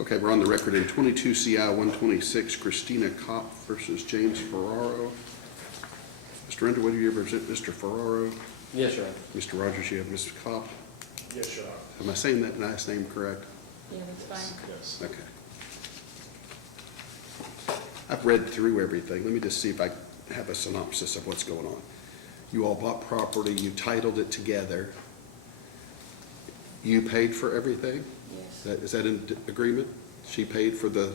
Okay, we're on the record in 22 CI 126, Kristina Kopf versus James Ferraro. Mr. Underwood, you represent Mr. Ferraro. Yes, Your Honor. Mr. Rogers, you have Ms. Kopf. Yes, Your Honor. Am I saying that last name correct? Yeah, that's fine. Yes. Okay. I've read through everything. Let me just see if I have a synopsis of what's going on. You all bought property, you titled it together. You paid for everything? Yes. Is that in agreement? She paid for the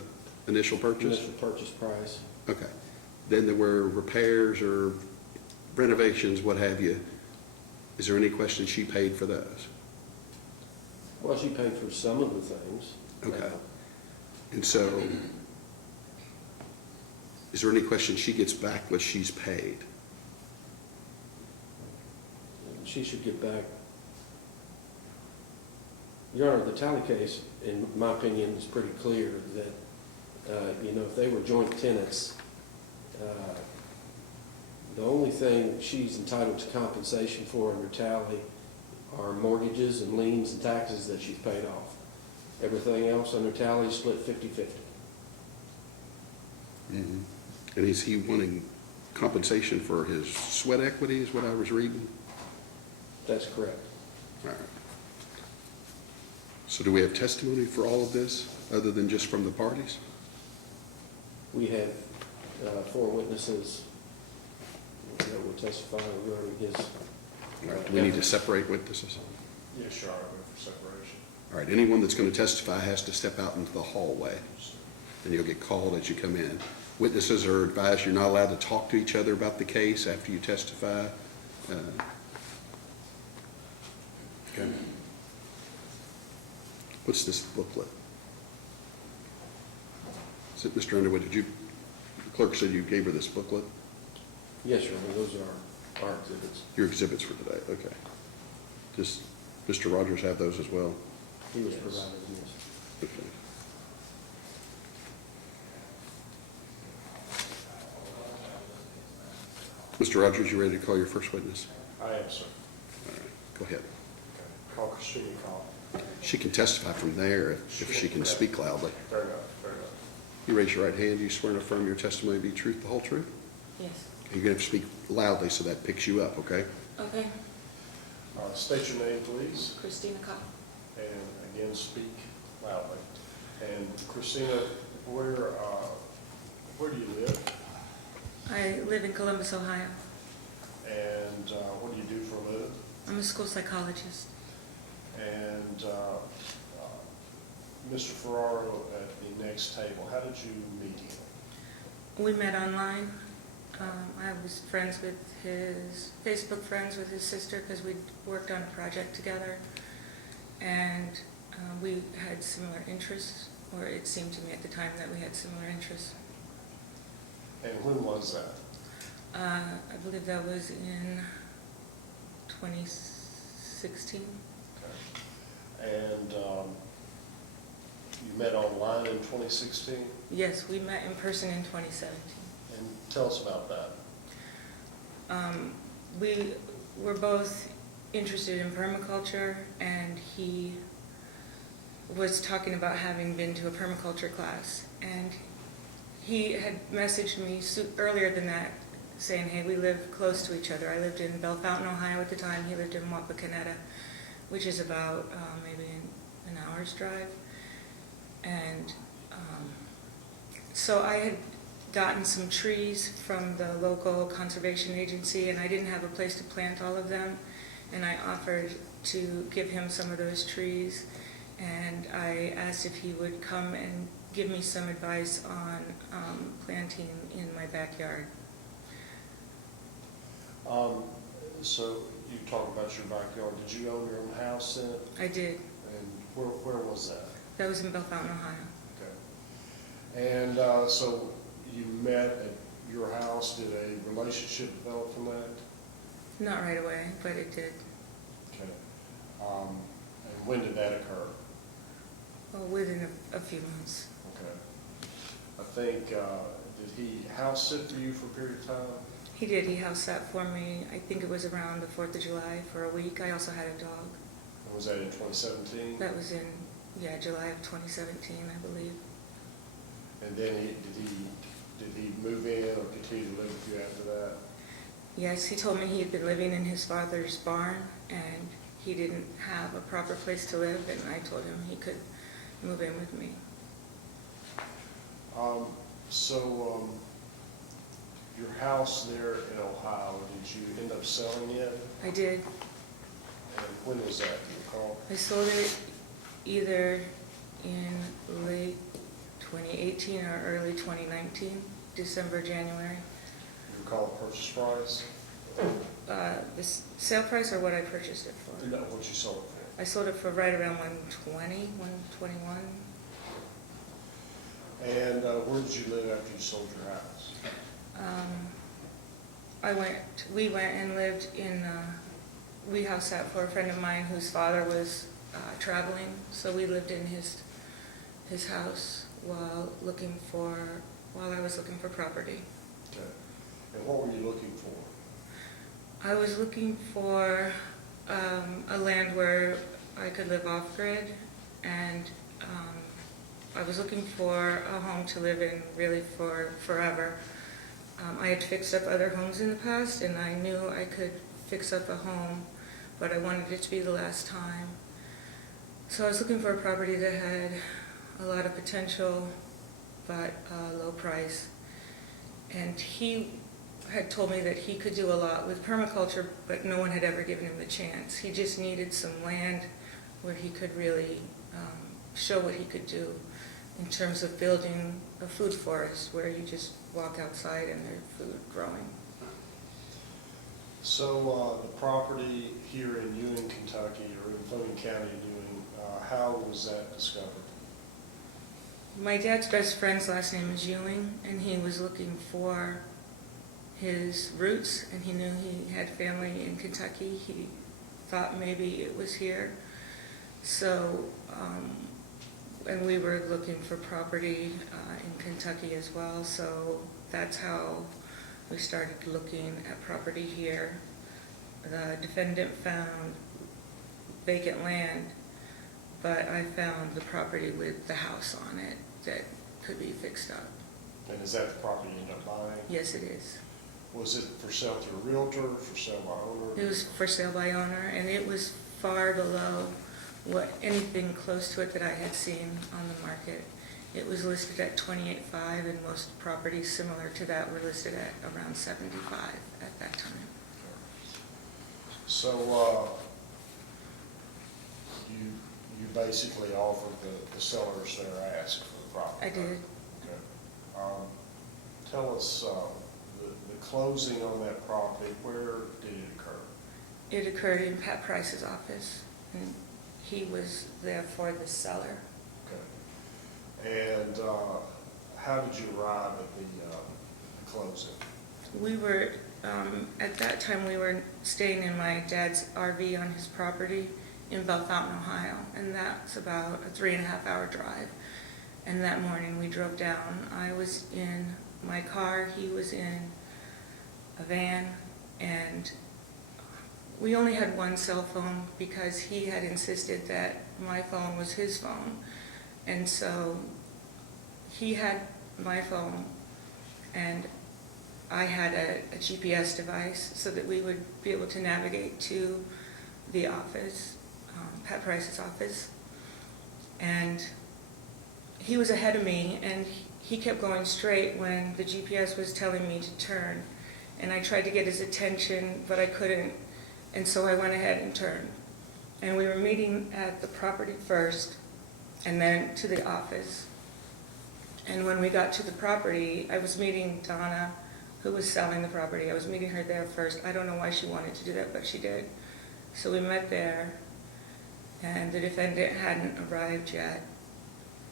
initial purchase? Initial purchase price. Okay. Then there were repairs or renovations, what have you. Is there any question she paid for those? Well, she paid for some of the things. Okay. And so, is there any question she gets back what she's paid? She should get back. Your Honor, the tally case, in my opinion, is pretty clear that, if they were joint tenants, the only thing she's entitled to compensation for under tally are mortgages and liens and taxes that she's paid off. Everything else under tally is split 50-50. Mm-hmm. And is he wanting compensation for his sweat equity is what I was reading? That's correct. All right. So do we have testimony for all of this other than just from the parties? We have 4 witnesses that will testify regarding his. All right. Do we need to separate witnesses? Yes, Your Honor, I move for separation. All right. Anyone that's going to testify has to step out into the hallway, and you'll get called as you come in. Witnesses are advised you're not allowed to talk to each other about the case after you testify. Okay. What's this booklet? Is it Mr. Underwood? The clerk said you gave her this booklet? Yes, Your Honor, those are our exhibits. Your exhibits for today, okay. Does Mr. Rogers have those as well? He was Yes. provided, yes. Okay. Mr. Rogers, you ready to call your first witness? I am, sir. All right, go ahead. Okay. Call Kristina Call. She can testify from there if she can speak loudly. Fair enough, fair enough. You raise your right hand. You swear and affirm your testimony to be truth, the whole truth? Yes. You're going to have to speak loudly so that picks you up, okay? Okay. State your name, please, Kristina Kopf. and again, speak loudly. And Kristina, where do you live? I live in Columbus, Ohio. And what do you do for a living? I'm a school psychologist. And Mr. Ferraro at the next table, how did you meet him? We met online. I was friends with Facebook friends with his sister because we'd worked on a project together. And we had similar interests, or it seemed to me at the time that we had similar interests. And when was that? I believe that was in 2016. Okay. And you met online in 2016? Yes, we met in person in 2017. And tell us about that. We were both interested in permaculture, and he was talking about having been to a permaculture class. And he had messaged me earlier than that saying, hey, we live close to each other. I lived in Belle Fountain, Ohio at the time. He lived in Wapakoneta, which is about maybe an hour's drive. And so I had gotten some trees from the local conservation agency, and I didn't have a place to plant all of them. And I offered to give him some of those trees, and I asked if he would come and give me some advice on planting in my backyard. So you talk about your backyard. Did you own your own house in it? I did. And where was that? That was in Belle Fountain, Ohio. Okay. And so you met at your house. Did a relationship develop from that? Not right away, but it did. Okay. And when did that occur? Well, within a few months. Okay. I think, did he house sit for you for a period of time? He did. He house sat for me. I think it was around the 4th of July for a week. I also had a dog. Or was that in 2017? That was in yeah, July of 2017, I believe. And then did he move in or continue to live with you after that? Yes, he told me he had been living in his father's barn and he didn't have a proper place to live, and I told him he could move in with me. So, your house there in Ohio, did you end up selling it? I did. And when was that, do you recall? I sold it either in late 2018 or early 2019, December, January. You recall the purchase price? The sale price or what I purchased it for? No, what you sold it for? I sold it for right around 120, 121. And where did you live after you sold your house? We went and lived in, we house sat for a friend of mine whose father was traveling, so we lived in his house while I was looking for property. Okay. And what were you looking for? I was looking for a land where I could live off-grid, and I was looking for a home to live in really for forever. I had fixed up other homes in the past, and I knew I could fix up a home, but I wanted it to be the last time. So I was looking for a property that had a lot of potential, but low price. And he had told me that he could do a lot with permaculture, but no one had ever given him the chance. He just needed some land where he could really show what he could do in terms of building a food forest where you just walk outside and there's food growing. So the property here in Ewing, Kentucky, or in Fleming County in Ewing, how was that discovered? My dad's best friend's last name is Ewing, and he was looking for his roots, and he knew he had family in Kentucky. He thought maybe it was here. So, and we were looking for property in Kentucky as well, so that's how we started looking at property here. The defendant found vacant land, but I found the property with the house on it that could be fixed up. And is that the property you ended up buying? Yes, it is. Was it for sale through a realtor, for sale by owner? It was for sale by owner, and it was far below anything close to it that I had seen on the market. It was listed at $28,500, and most properties similar to that were listed at around $75,000 at that time. So you basically offered the sellers their ask for the property? I did. Okay. Tell us the closing on that property, where did it occur? It occurred in Pat Price's office, and he was there for the seller. Okay. And how did you arrive at the closing? We were, at that time, we were staying in my dad's RV on his property in Belle Fountain, Ohio, and that's about a 3.5-hour drive. And that morning we drove down. I was in my car, he was in a van, and we only had one cell phone because he had insisted that my phone was his phone. And so he had my phone, and I had a GPS device so that we would be able to navigate to the office, Pat Price's office. And he was ahead of me, and he kept going straight when the GPS was telling me to turn. And I tried to get his attention, but I couldn't. And so I went ahead and turned. And we were meeting at the property first, and then to the office. And when we got to the property, I was meeting Donna, who was selling the property. I was meeting her there first. I don't know why she wanted to do that, but she did. So we met there, and the defendant hadn't arrived yet.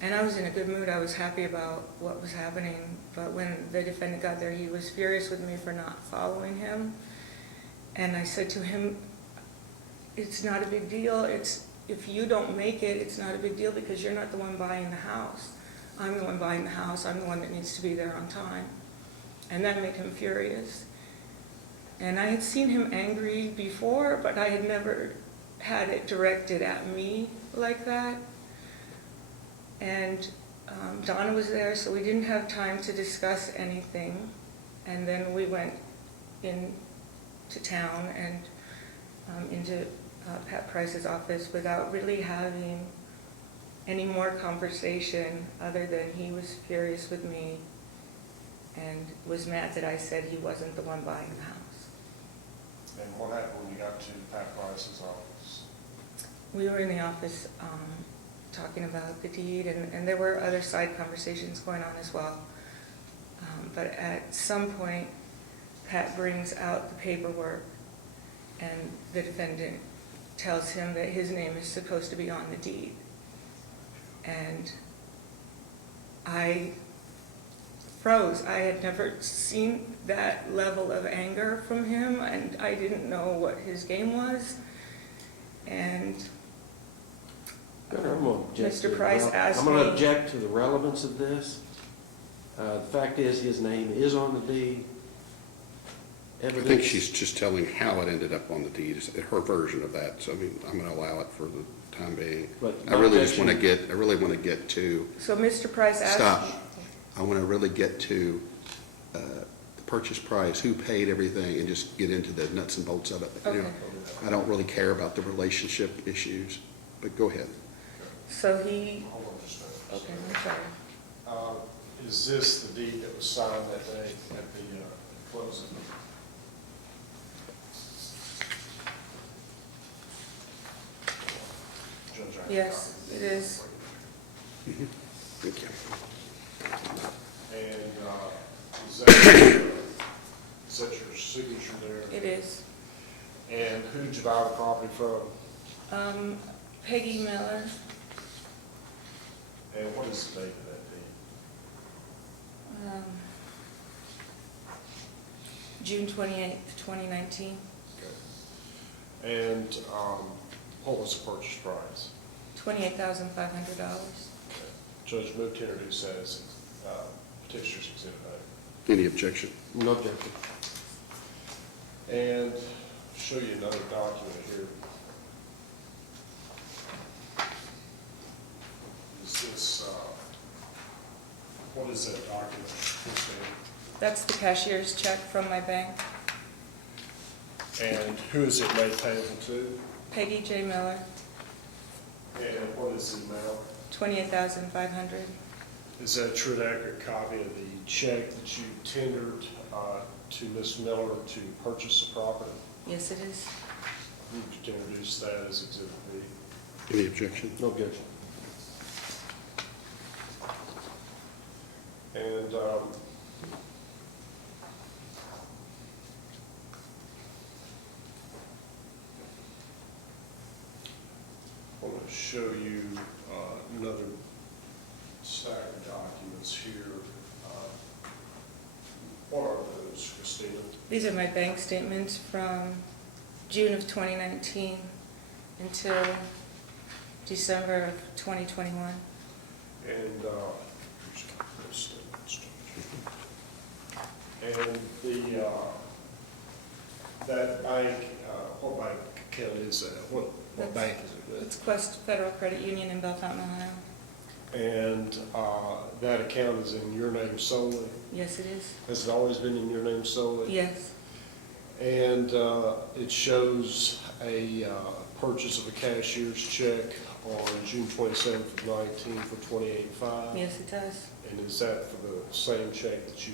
And I was in a good mood. I was happy about what was happening. But when the defendant got there, he was furious with me for not following him. And I said to him, it's not a big deal. If you don't make it, it's not a big deal because you're not the one buying the house. I'm the one buying the house. I'm the one that needs to be there on time. And that made him furious. And I had seen him angry before, but I had never had it directed at me like that. And Donna was there, so we didn't have time to discuss anything. And then we went into town and into Pat Price's office without really having any more conversation other than he was furious with me and was mad that I said he wasn't the one buying the house. And what happened when you got to Pat Price's office? We were in the office talking about the deed, and there were other side conversations going on as well. But at some point, Pat brings out the paperwork, and the defendant tells him that his name is supposed to be on the deed. And I froze. I had never seen that level of anger from him, and I didn't know what his game was. And Mr. Price asked I'm going to me- object to the relevance of this. The fact is, his name is on the deed. I think she's just telling how it ended up on the deed, is her version of that. So I mean, I'm going to allow it for the time being. But I really want to get to. So Mr. Price asked Stop. me. I want to really get to the purchase price, who paid everything, and just get into the nuts and bolts of it. You know, Okay. I don't really care about the relationship issues, but go ahead. So he, Hold on just a minute. okay, I'm sorry. Is this the deed that was signed that day at the closing? Judge, I have a Yes, copy. it is. Thank you. And is that your signature there? It is. And who'd you buy the property from? Peggy Miller, And what is the date of that deed? June 28th, 2019, Okay. And what was the purchase price? $28,500. Judge, move to introduce that as petitioner's exhibit Any objection? No objection. A. And show you another document here. Is this, what is that document? That's the cashier's check from my bank. And who is it made payable to? Peggy J. Miller, And what is the amount? $28,500. Is that a true and accurate copy of the check that you tendered to Ms. Miller to purchase the property? Yes, it is. Move to introduce that as exhibit B. Any objection? No objection. And I want to show you another stack of documents here. What are those, Kristina? These are my bank statements from June of 2019 until December of 2021. And here's those statements. And the that bank, what bank account is that? What bank is it with? It's Quest Federal Credit Union in Bellefontaine, Ohio. And that account is in your name solely? Yes, it is. Has it always been in your name solely? Yes, And it shows a purchase of a cashier's check on June 27th of 19 for $28,500. yes, it does. And is that for the same check that you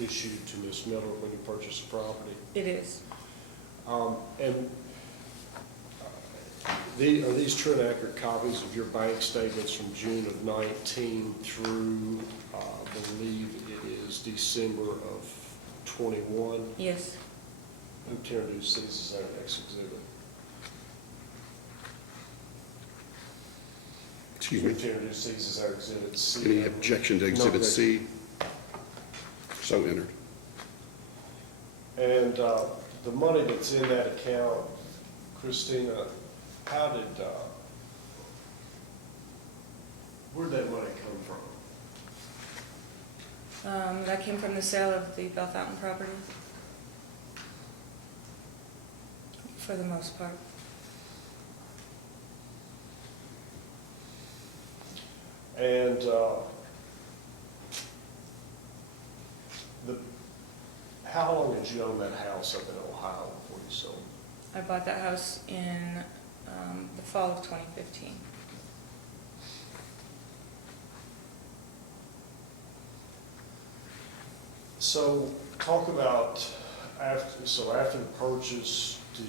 issued to Ms. Miller when you purchased the property? It is. And are these true and accurate copies of your bank statements from June of 19 through, I believe it is December of 21? Yes. Who to introduce these as our next exhibit? Excuse Who me. to introduce these as our exhibit C? Any objection to Exhibit C? So entered. And the money that's in that account, Kristina, how did, where'd that money come from? That came from the sale of the Bellefontaine property, for the most part. And how long did you own that house up in Ohio before you sold? I bought that house in the fall of 2015. So talk about after the purchase, did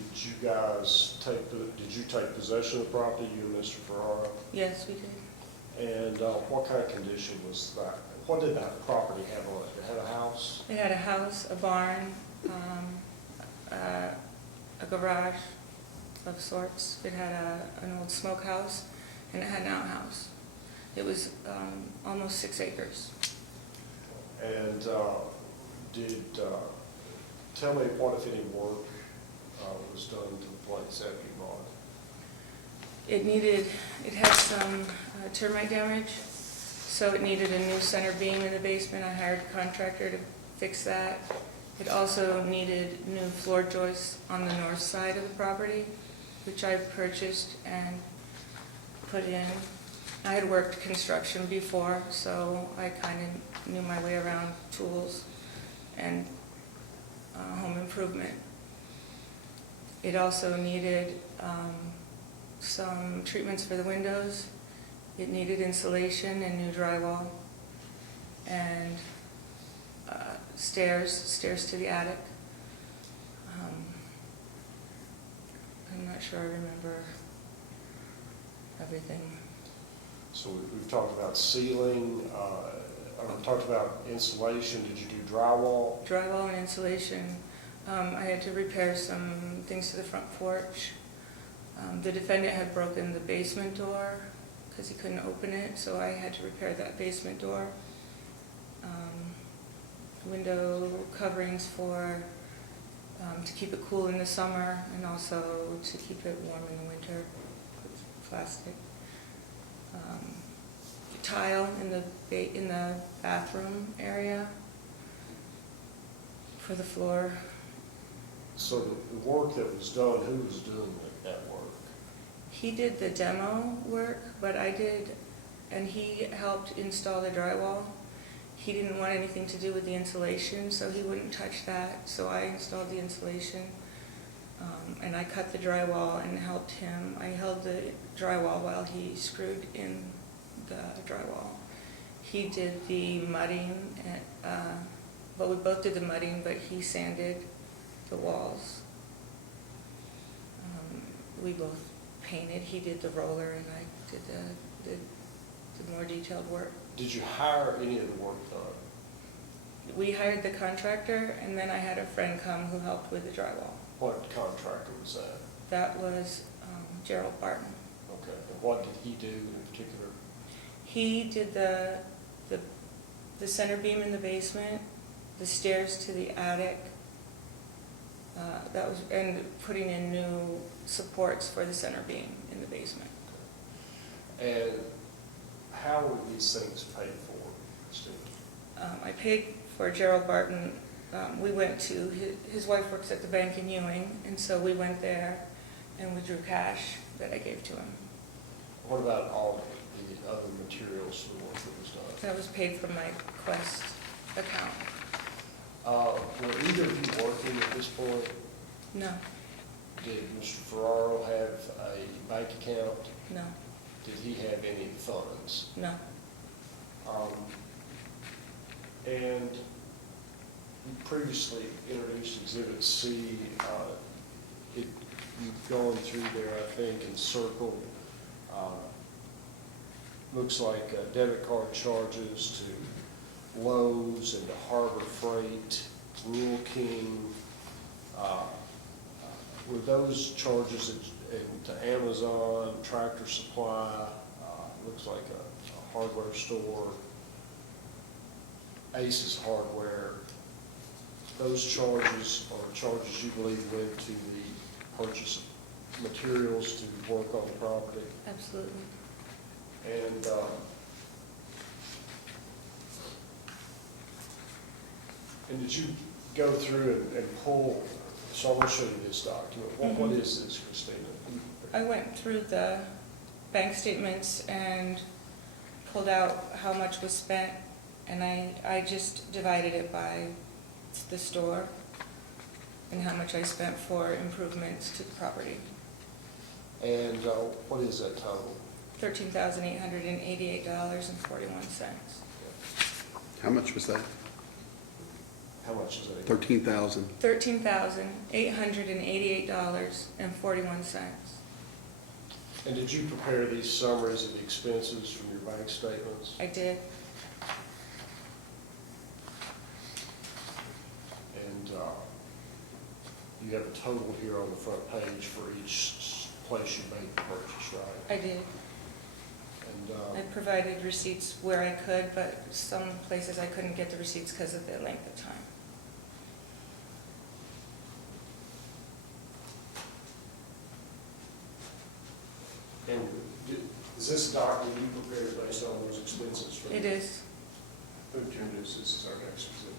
you take possession of the property, you and Mr. Ferraro? Yes, we did. And what kind of condition was that? What did that property have on it? It had a house? It had a house, a barn, a garage of sorts. It had an old smokehouse, and it had an outhouse. It was almost 6 acres. And tell me what, if any, work was done to the place after you bought it? It had some termite damage, so it needed a new center beam in the basement. I hired a contractor to fix that. It also needed new floor joists on the north side of the property, which I purchased and put in. I had worked construction before, so I kind of knew my way around tools and home improvement. It also needed some treatments for the windows. It needed insulation and new drywall, and stairs to the attic. I'm not sure I remember everything. So we've talked about ceiling, we've talked about insulation. Did you do drywall? Drywall and insulation. I had to repair some things to the front porch. The defendant had broken the basement door because he couldn't open it, so I had to repair that basement door. Window coverings to keep it cool in the summer and also to keep it warm in the winter with plastic. Tile in the bathroom area for the floor. So the work that was done, who was doing that work? He did the demo work, but I did, and he helped install the drywall. He didn't want anything to do with the insulation, so he wouldn't touch that. So I installed the insulation, and I cut the drywall and helped him. I held the drywall while he screwed in the drywall. He did the mudding, but we both did the mudding, but he sanded the walls. We both painted. He did the roller, and I did the more detailed work. Did you hire any of the work done? We hired the contractor, and then I had a friend come who helped with the drywall. What contractor was that? That was Gerald Barton. Okay. And what did he do in particular? He did the center beam in the basement, the stairs to the attic, and putting in new supports for the center beam in the basement. And how were these things paid for, Kristina? I paid for Gerald Barton. We went to, his wife works at the bank in Ewing, and so we went there and we drew cash that I gave to him. What about all the other materials for the work that was done? That was paid from my Quest account. Were either of you working at this point? No, Did Mr. Ferraro have a bank account? no, Did he have any funds? no. And you previously introduced Exhibit C. You've gone through there, I think, and circled. Looks like debit card charges to Lowe's and to Harbor Freight, Rural King. Were those charges to Amazon, Tractor Supply, looks like a hardware store, Aces Hardware? Those charges are charges you believe went to the purchase of materials to work on the property? Absolutely. And did you go through and pull, so I'm going to show you this document. What is this, Kristina? I went through the bank statements and pulled out how much was spent, and I just divided it by the store and how much I spent for improvements to the property. And what is that total? $13,888.41. How much was that? How much is that? 13,000. $13,888.41. And did you prepare these summaries of the expenses from your bank statements? I did. And you have a total here on the front page for each place you made the purchase, right? I did. And I provided receipts where I could, but some places I couldn't get the receipts because of the length of time. and is this document you prepared based on those expenses? For It is. Move to introduce, this is our next exhibit.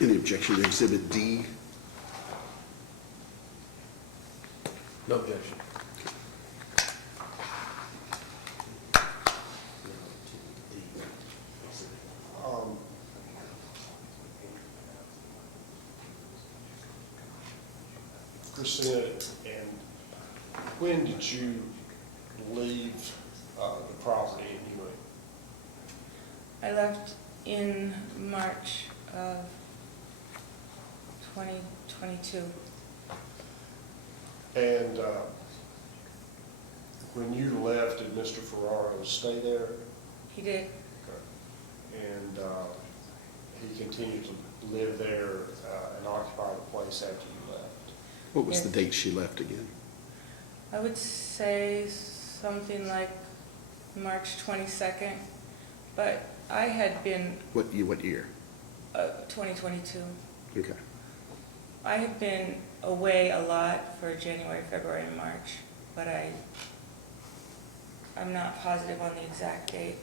Any objection to Exhibit D? No objection. Kristina, and when did you leave the property in Ewing? I left in March of 2022. And when you left, did Mr. Ferraro stay there? He did. And he continued to live there and occupy the place after you left? What was the Yes. date she left again? I would say something like March 22nd, but I had been, What year? 2022. Okay. I had been away a lot for January, February, and March, but I'm not positive on the exact date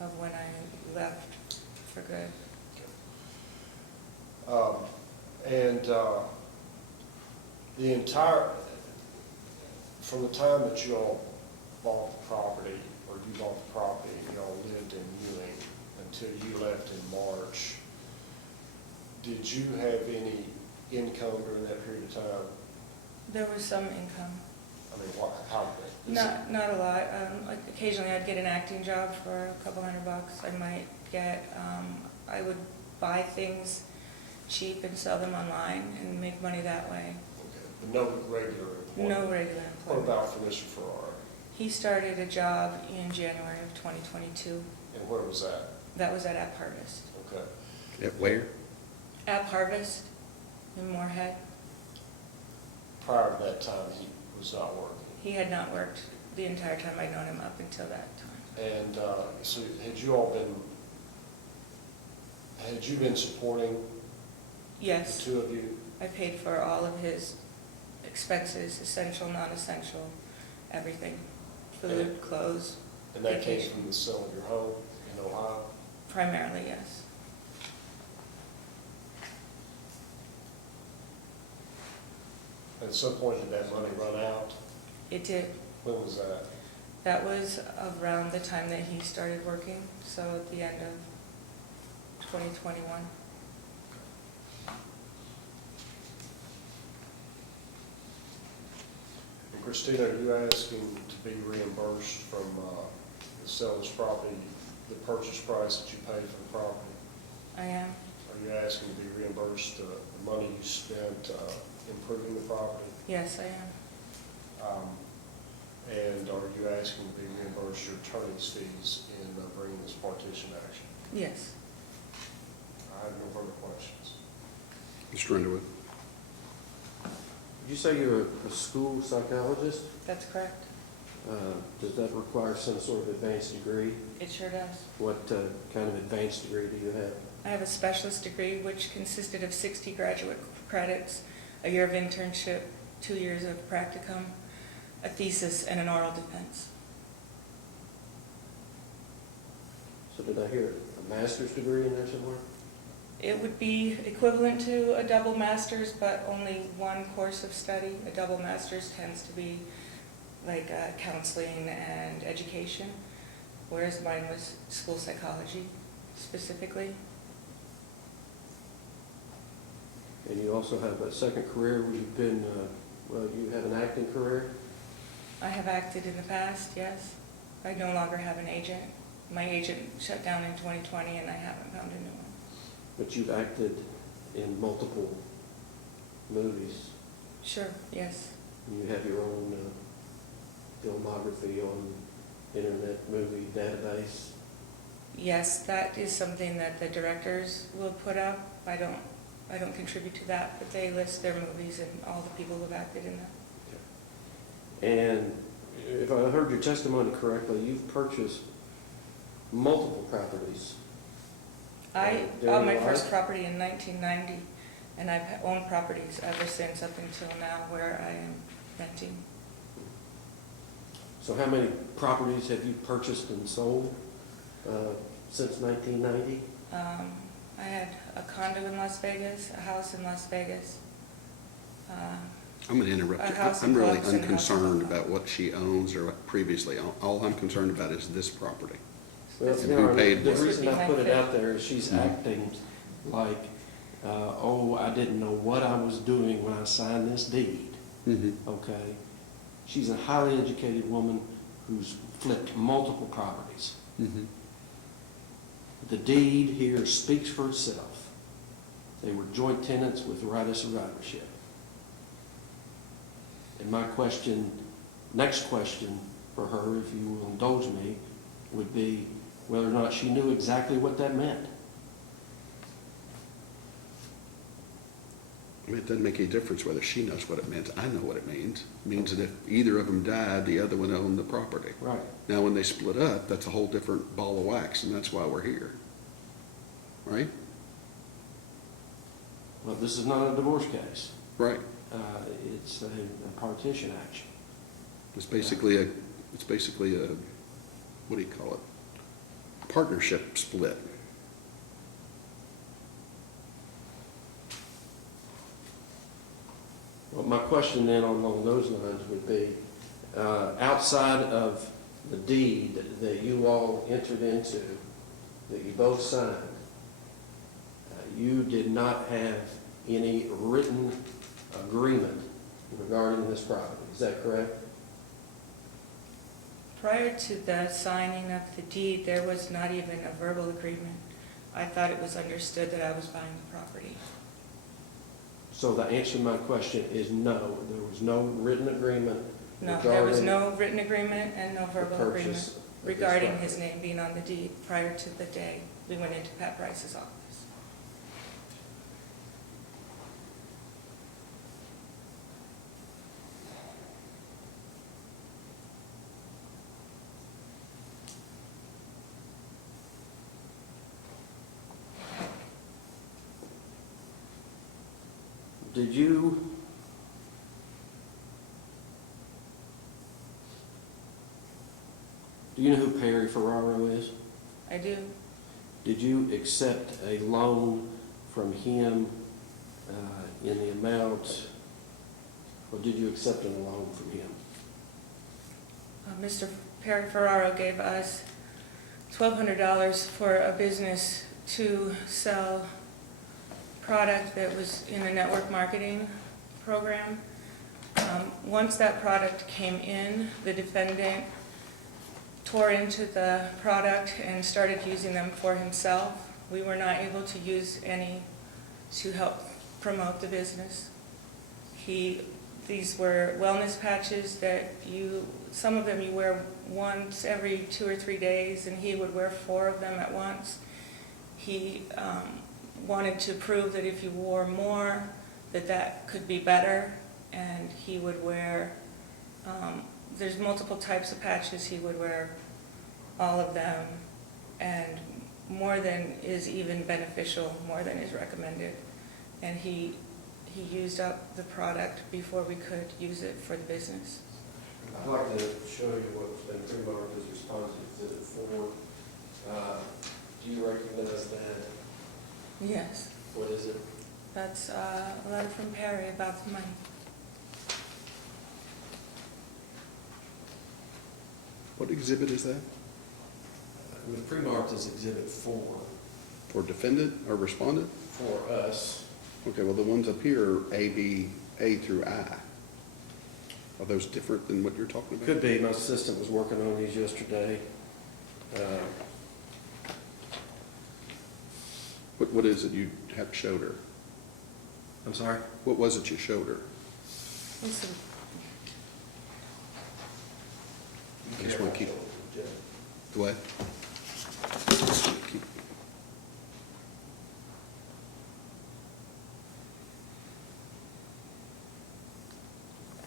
of when I left for good. The entire, from the time that you all bought the property, or you bought the property and you all lived in Ewing until you left in March, did you have any income during that period of time? There was some income. I mean, how? Not a lot. Like occasionally I'd get an acting job for a couple $100. I might get, I would buy things cheap and sell them online and make money that way. Okay, but no regular employment? No regular What employment. about for Mr. Ferraro? He started a job in January of 2022. And where was that? That was at App Harvest. Okay. At where? App Harvest in Moorhead. Prior to that time, he was not working. He had not worked the entire time I'd known him up until that time. And so had you been supporting the Yes, two of you? I paid for all of his expenses, essential, non-essential, everything. Food, clothes, And that came vacation. from the sale of your home in Ohio? Primarily, yes. At some point, did that money run out? It did. When was that? That was around the time that he started working, so at the end of 2021. And Kristina, are you asking to be reimbursed from the seller's property, the purchase price that you paid for the property? I am. Are you asking to be reimbursed the money you spent improving the property? Yes, I am. And are you asking to be reimbursed your attorney's fees in bringing this partition action? Yes. I have no further questions. Mr. Underwood? Did you say you're a school psychologist? That's correct. Does that require some sort of advanced degree? It sure does. What kind of advanced degree do you have? I have a specialist degree, which consisted of 60 graduate credits, a year of internship, 2 years of practicum, a thesis, and an oral defense. So did I hear a master's degree in there somewhere? It would be equivalent to a double master's, but only one course of study. A double master's tends to be like counseling and education, whereas mine was school psychology specifically. And you also have a second career where you've been, well, you have an acting career? I have acted in the past, yes. I no longer have an agent. My agent shut down in 2020 and I haven't found a new one. But you've acted in multiple movies. Sure, yes. You have your own filmography on Internet Movie Database. Yes, that is something that the directors will put up. I don't contribute to that, but they list their movies and all the people who have acted in them. And if I heard your testimony correctly, you've purchased multiple properties. I During bought my your first life? property in 1990, and I've owned properties ever since up until now where I am renting. So how many properties have you purchased and sold since 1990? I had a condo in Las Vegas, a house in Las Vegas. I'm going to interrupt A you. house I'm of really books and a house of unconcerned books. about what she owns or what previously owned. All I'm concerned about is this property. Well, This And who paid the what? reason I put it out there is she's Mhm. acting like, oh, I didn't know what I was doing when I signed this deed, Mm-hmm. okay? She's a highly educated woman who's flipped multiple properties. Mm-hmm. The deed here speaks for itself. They were joint tenants with right of survivorship. And my question, next question for her, if you will indulge me, would be whether or not she knew exactly what that meant. I mean, it doesn't make any difference whether she knows what it means. I know what it means. It means that if either of them died, the other one owned the property. Right. Now, when they split up, that's a whole different ball of wax, and that's why we're here. Right? Well, this is not a divorce case. Right. It's a partition action. It's basically a, what do you call it? Partnership split. Well, my question then along those lines would be, outside of the deed that you all entered into, that you both signed, you did not have any written agreement regarding this property. Is that correct? Prior to the signing of the deed, there was not even a verbal agreement. I thought it was understood that I was buying the property. So the answer to my question is no. There was no written agreement No, there was regarding no written agreement and no the verbal purchase agreement of this regarding property. his name being on the deed prior to the day we went into Pat Price's office. Did you do you know who Perry Ferraro is? I do. Did you accept a loan from him in the amount, or did you accept a loan from him? Mr. Perry Ferraro gave us $1,200 for a business to sell product that was in a network marketing program. Once that product came in, the defendant tore into the product and started using them for himself. We were not able to use any to help promote the business. These were wellness patches that some of them you wear once every 2 or 3 days, and he would wear 4 of them at once. He wanted to prove that if you wore more, that could be better, and he would wear, there's multiple types of patches, he would wear all of them, and more than is even beneficial, more than is recommended. And he used up the product before we could use it for the business. I'd like to show you what's been pre-marked as response to Exhibit 4. Do you recognize that? Yes, What is it? that's a letter from Perry about the money. What exhibit is that? It was pre-marked as Exhibit 4 For defendant or respondent? for us. Okay, well, the ones up here are A, B, A through I. Are those different than what you're talking about? Could be, my assistant was working on these yesterday. What is it you have showed her? I'm sorry? What was it you showed her? It's I just want to keep, what? Keep-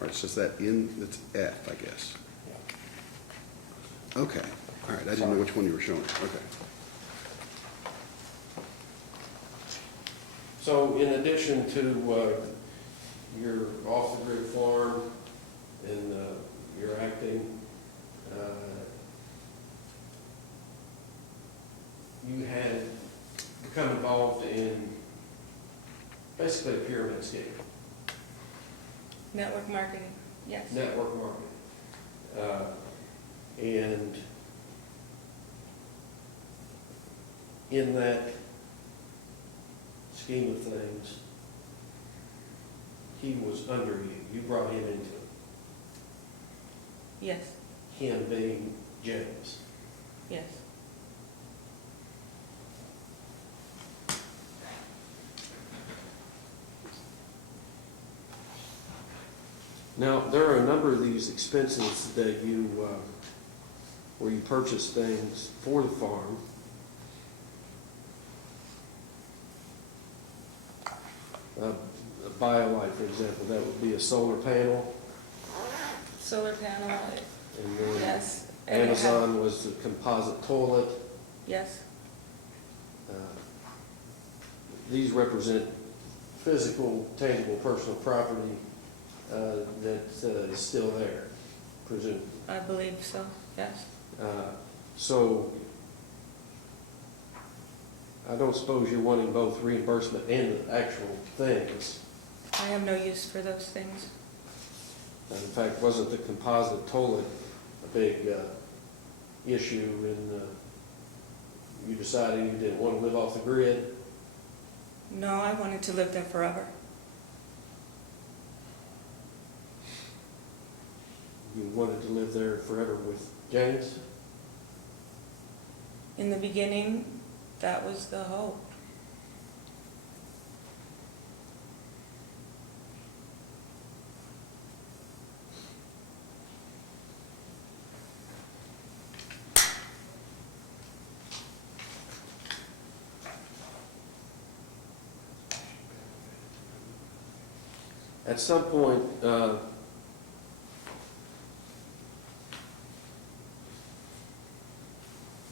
All right, so is that in, that's F, I guess. Okay, all right, I didn't know which one you were showing, okay. So in addition to your off-the-grid farm and your acting, you had become involved in basically a pyramid scheme, network marketing, yes. network marketing. And in that scheme of things, he was under you. You brought him into it. Yes, Him being James. yes. Now, there are a number of these expenses that you, where you purchase things for the farm. A BioLite, for example, that would be a solar panel. Solar panel, And then yes. And it had- Amazon was the composite toilet. Yes, These represent physical, tangible, personal property that is still there, presumed. I believe so, yes. So I don't suppose you're wanting both reimbursement and the actual things. I have no use for those things. In fact, wasn't the composite toilet a big issue in you deciding you didn't want to live off the grid? No, I wanted to live there forever. You wanted to live there forever with James? In the beginning, that was the hope. At some point,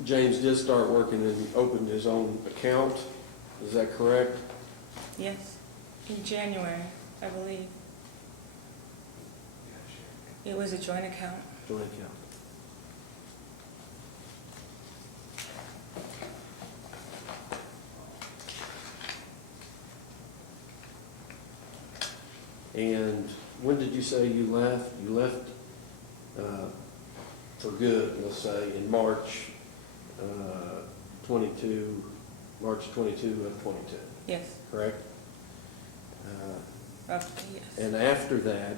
James did start working and opened his own account. Is that correct? Yes, in January, I believe. It was a joint account. Joint account. And when did you say you left? You left for good, let's say, in March 22, March 22 of 22, Yes, correct? roughly, yes. And after that,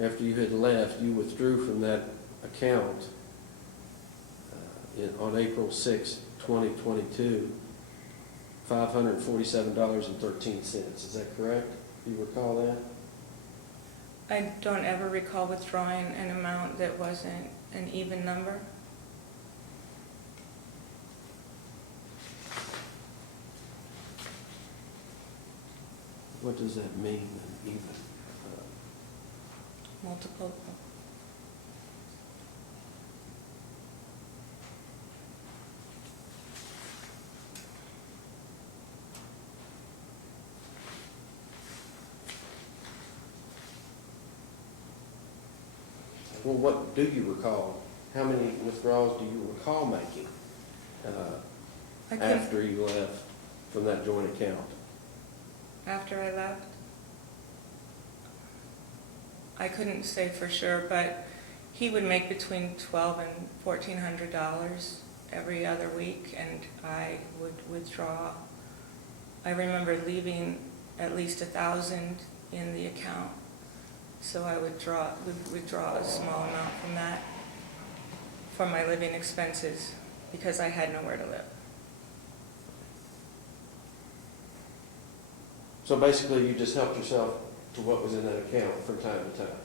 after you had left, you withdrew from that account on April 6, 2022, $547.13. Is that correct? Do you recall that? I don't ever recall withdrawing an amount that wasn't an even number. What does that mean, even? Multiple. Well, what do you recall? How many withdrawals do you recall making I couldn't, after you left from that joint account? after I left, I couldn't say for sure, but He would make between $1,200 and $1,400 every other week, and I would withdraw. I remember leaving at least $1,000 in the account, so I would withdraw a small amount from that for my living expenses because I had nowhere to live. So basically, you just helped yourself to what was in that account from time to time?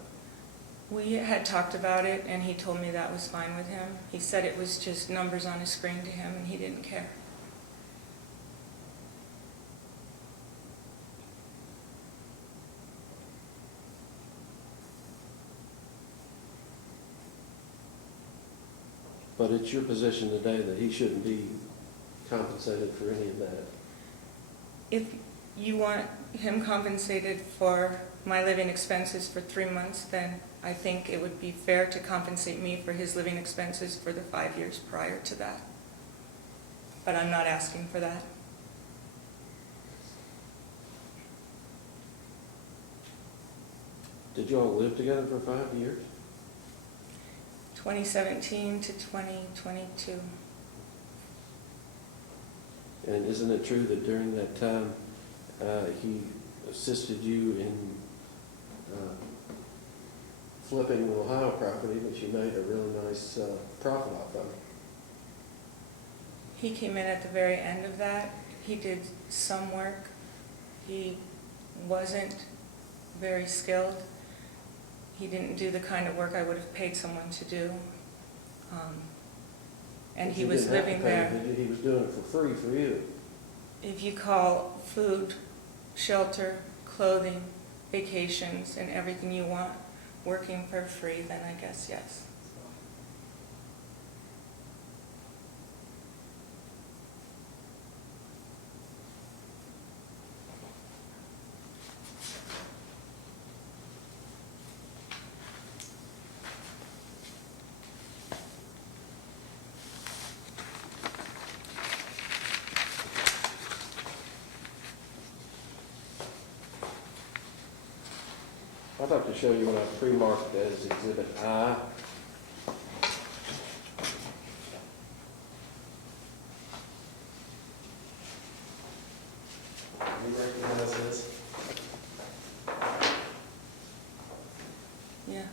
We had talked about it, and he told me that was fine with him. He said it was just numbers on a screen to him, and he didn't care. But it's your position today that he shouldn't be compensated for any of that? If you want him compensated for my living expenses for 3 months, then I think it would be fair to compensate me for his living expenses for the 5 years prior to that. But I'm not asking for that. Did you all live together for 5 years? 2017 to 2022. And isn't it true that during that time, he assisted you in flipping the Ohio property, which you made a really nice profit off of? He came in at the very end of that. He did some work. He wasn't very skilled. He didn't do the kind of work I would have paid someone to do. And he was living there. He was doing it for free for you. If you call food, shelter, clothing, vacations, and everything you want working for free, then I guess yes. I'd like to show you what I pre-marked as Exhibit I. You recognize this? Yeah,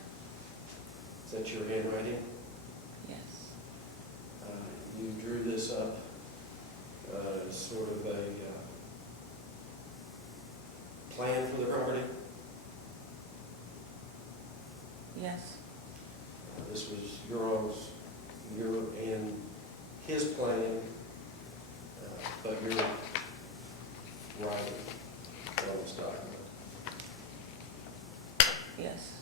Is that your handwriting? yes. You drew this up as sort of a plan for the property. Yes, This was your and his plan, but you're writing on this document. yes.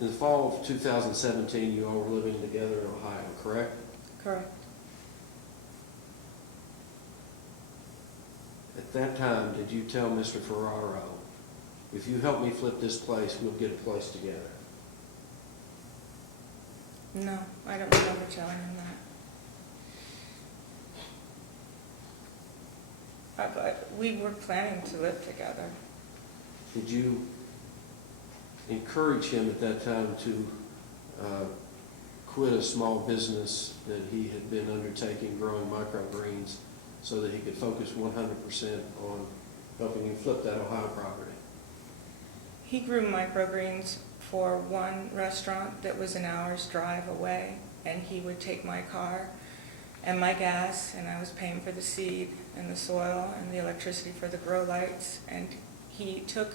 In the fall of 2017, you all were living together in Ohio, correct? Correct. At that time, did you tell Mr. Ferraro, if you help me flip this place, we'll get a place together? No, I don't remember telling him that. But we were planning to live together. Did you encourage him at that time to quit a small business that he had been undertaking, growing microgreens, so that he could focus 100% on helping you flip that Ohio property? He grew microgreens for one restaurant that was an hour's drive away, and he would take my car and my gas, and I was paying for the seed and the soil and the electricity for the grow lights. And he took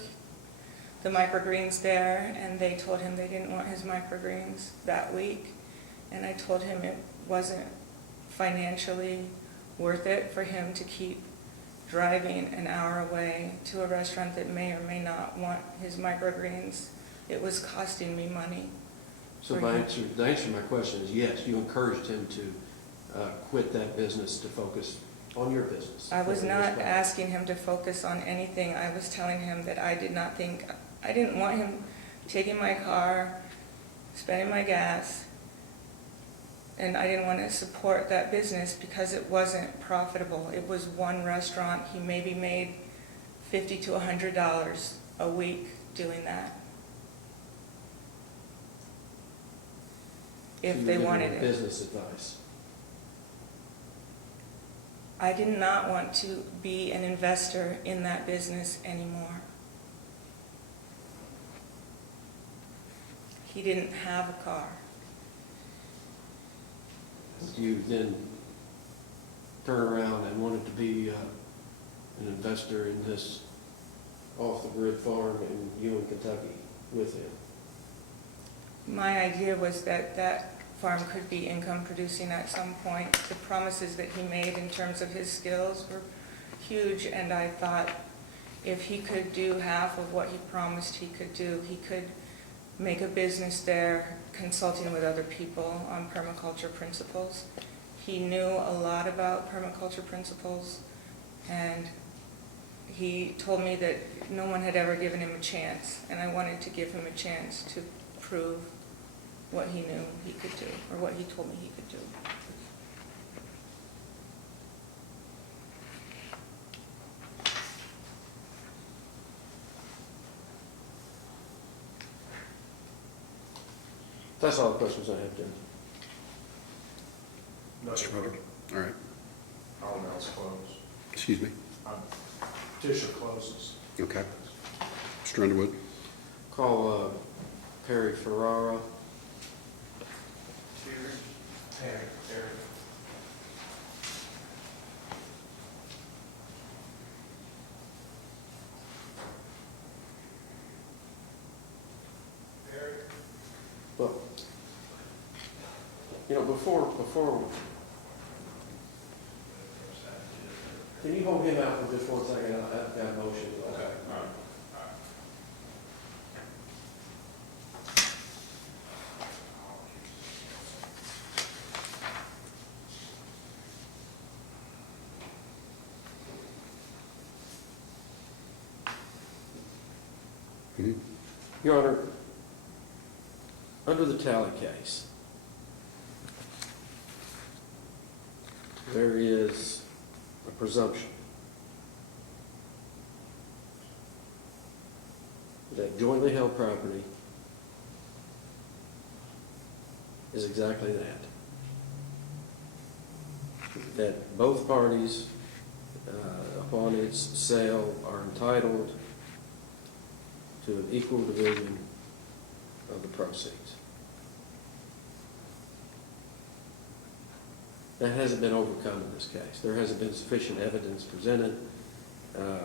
the microgreens there, and they told him they didn't want his microgreens that week. And I told him it wasn't financially worth it for him to keep driving an hour away to a restaurant that may or may not want his microgreens. It was costing me money. So the answer to my question is yes, you encouraged him to quit that business to focus on your business. I was not asking him to focus on anything. I was telling him that I didn't want him taking my car, spending my gas, and I didn't want to support that business because it wasn't profitable. It was one restaurant. He maybe made $50 to $100 a week doing that. If they wanted it. Business advice. I did not want to be an investor in that business anymore. He didn't have a car. You then turn around and wanted to be an investor in this off-the-grid farm in Ewing, Kentucky with him. My idea was that that farm could be income producing at some point. The promises that he made in terms of his skills were huge, and I thought if he could do half of what he promised he could do, he could make a business there consulting with other people on permaculture principles. He knew a lot about permaculture principles, and he told me that no one had ever given him a chance, and I wanted to give him a chance to prove what he knew he could do, or what he told me he could do. That's all the questions I have, Jim. Mr. Butler? All right. All else closed. Excuse me? Petition closes. Okay. Mr. Underwood? Call Perry Ferraro. Terry. Well, you know, before, can you hold him out for just 1 second? I've got a motion. Okay. All right. Mhm. Your Honor, under the Talley case, there is a presumption that jointly held property is exactly that. That both parties, upon its sale, are entitled to an equal division of the proceeds. That hasn't been overcome in this case. There hasn't been sufficient evidence presented to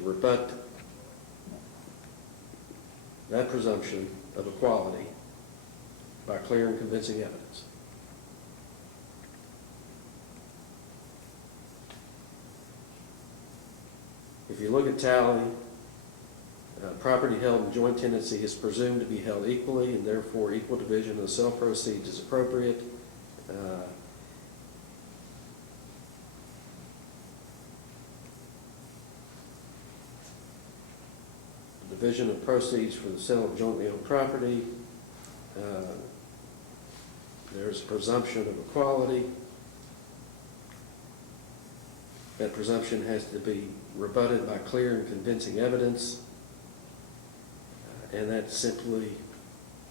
rebut that presumption of equality by clear and convincing evidence. If you look at Talley, property held in joint tenancy is presumed to be held equally, and therefore equal division of the sale proceeds is appropriate. Division of proceeds for the sale of jointly owned property. There's a presumption of equality. That presumption has to be rebutted by clear and convincing evidence, and that simply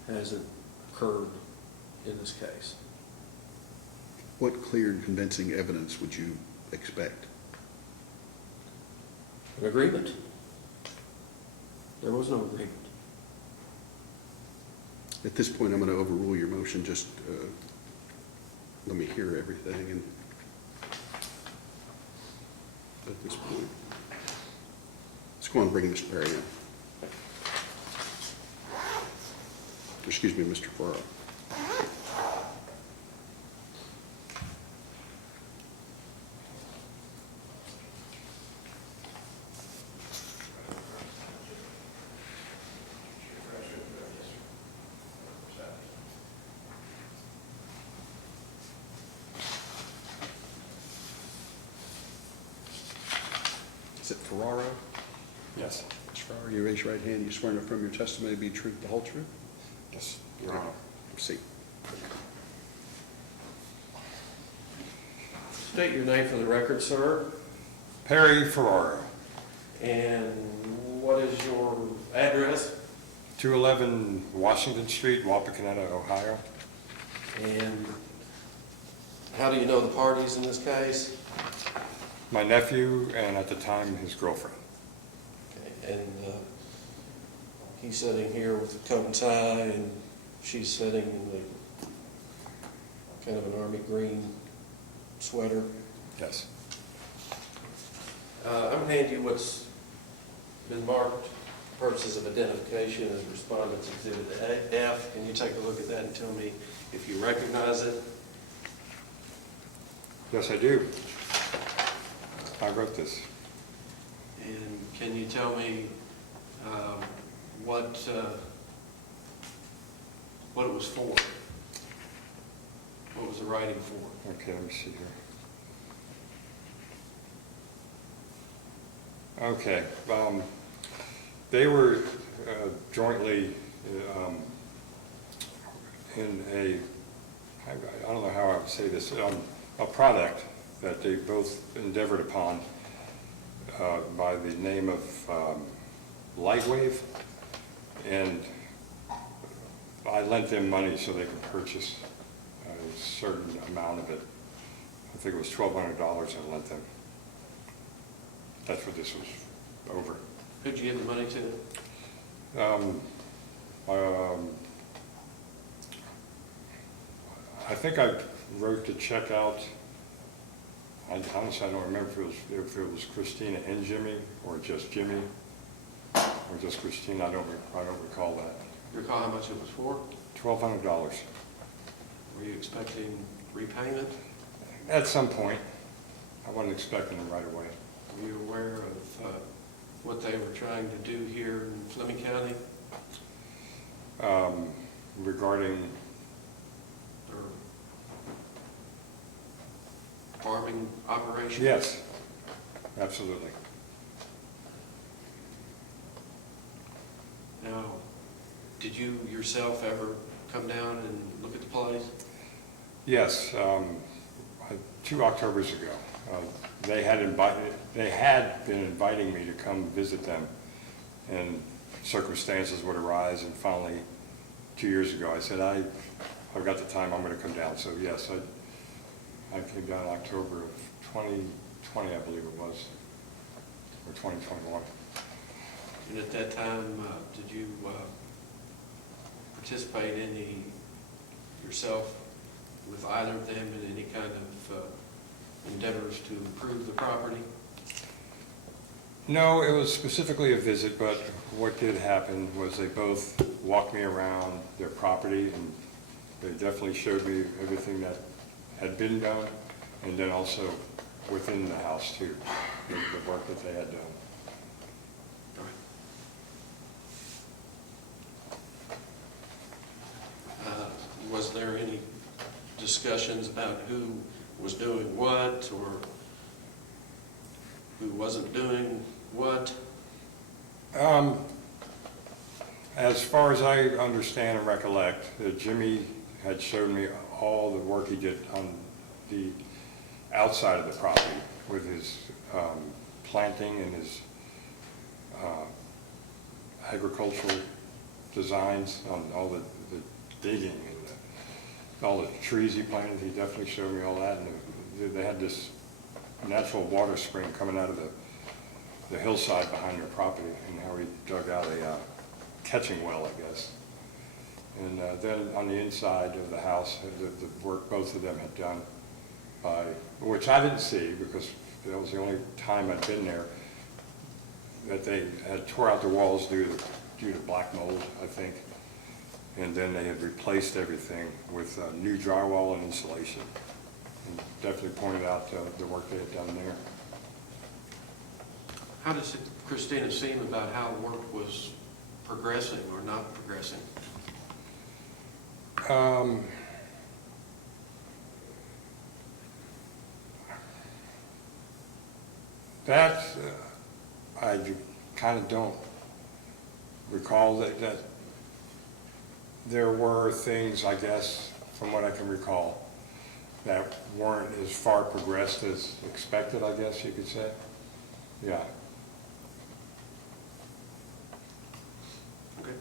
hasn't occurred in this case. What clear and convincing evidence would you expect? An agreement. There was no agreement. At this point, I'm going to overrule your motion. Just let me hear everything and at this point. Let's go on and bring Mr. Perry in. Excuse me, Mr. Ferraro. Is it Ferraro? Yes. Mr. Ferraro, you raise your right hand. You swear to affirm your testimony to be true, the whole truth? Yes. Your Honor. Proceed. State your name for the record, sir, Perry Ferraro, and what is your address? 211 Washington Street, Wapakoneta, Ohio. And how do you know the parties in this case? My nephew, and at the time, his girlfriend. Okay, and he's sitting here with a coat and tie, and she's sitting in the kind of an army green sweater. Yes. I'm going to hand you what's been marked for purposes of identification as Respondent's Exhibit F. Can you take a look at that and tell me if you recognize it? Yes, I do. I wrote this. And can you tell me what it was for? What was the writing for? Okay, let me see here. Okay. They were jointly in I don't know how I would say this, a product that they both endeavored upon by the name of Lightwave, and I lent them money so they could purchase a certain amount of it. I think it was $1,200 I lent them. That's what this was over. Who'd you give the money to? I think I wrote the check out. Honestly, I don't remember if it was Kristina and Jimmy, or just Jimmy, or just Kristina. I don't recall that. You recall how much it was for? $1,200 Were you expecting repayment? at some point. I wasn't expecting it right away. Were you aware of what they were trying to do here in Fleming County? Regarding, Their farming operation? yes, absolutely. Now, did you yourself ever come down and look at the place? Yes, 2 Octobers ago, they had been inviting me to come visit them, and circumstances would arise, and finally, 2 years ago, I said, I've got the time, I'm going to come down. So yes, I came down in October of 2020, I believe it was, or 2021. And at that time, did you participate yourself with either of them in any kind of endeavors to improve the property? No, it was specifically a visit, but what did happen was they both walked me around their property, and they definitely showed me everything that had been done, and then also within the house too, the work that they had done. Was there any discussions about who was doing what, or who wasn't doing what? As far as I understand and recollect, Jimmy had showed me all the work he did on the outside of the property with his planting and his agricultural designs on all the digging and all the trees he planted. He definitely showed me all that, and they had this natural water spring coming out of the hillside behind their property, and how he dug out a catching well, I guess. And then on the inside of the house, the work both of them had done, which I didn't see because that was the only time I'd been there, that they had tore out the walls due to black mold, I think. And then they had replaced everything with new drywall and insulation. And definitely pointed out the work they had done there. How does it, Kristina, seem about how work was progressing or not progressing? That, I kind of don't recall that there were things, I guess, from what I can recall, that weren't as far progressed as expected, I guess you could say. Yeah. Okay.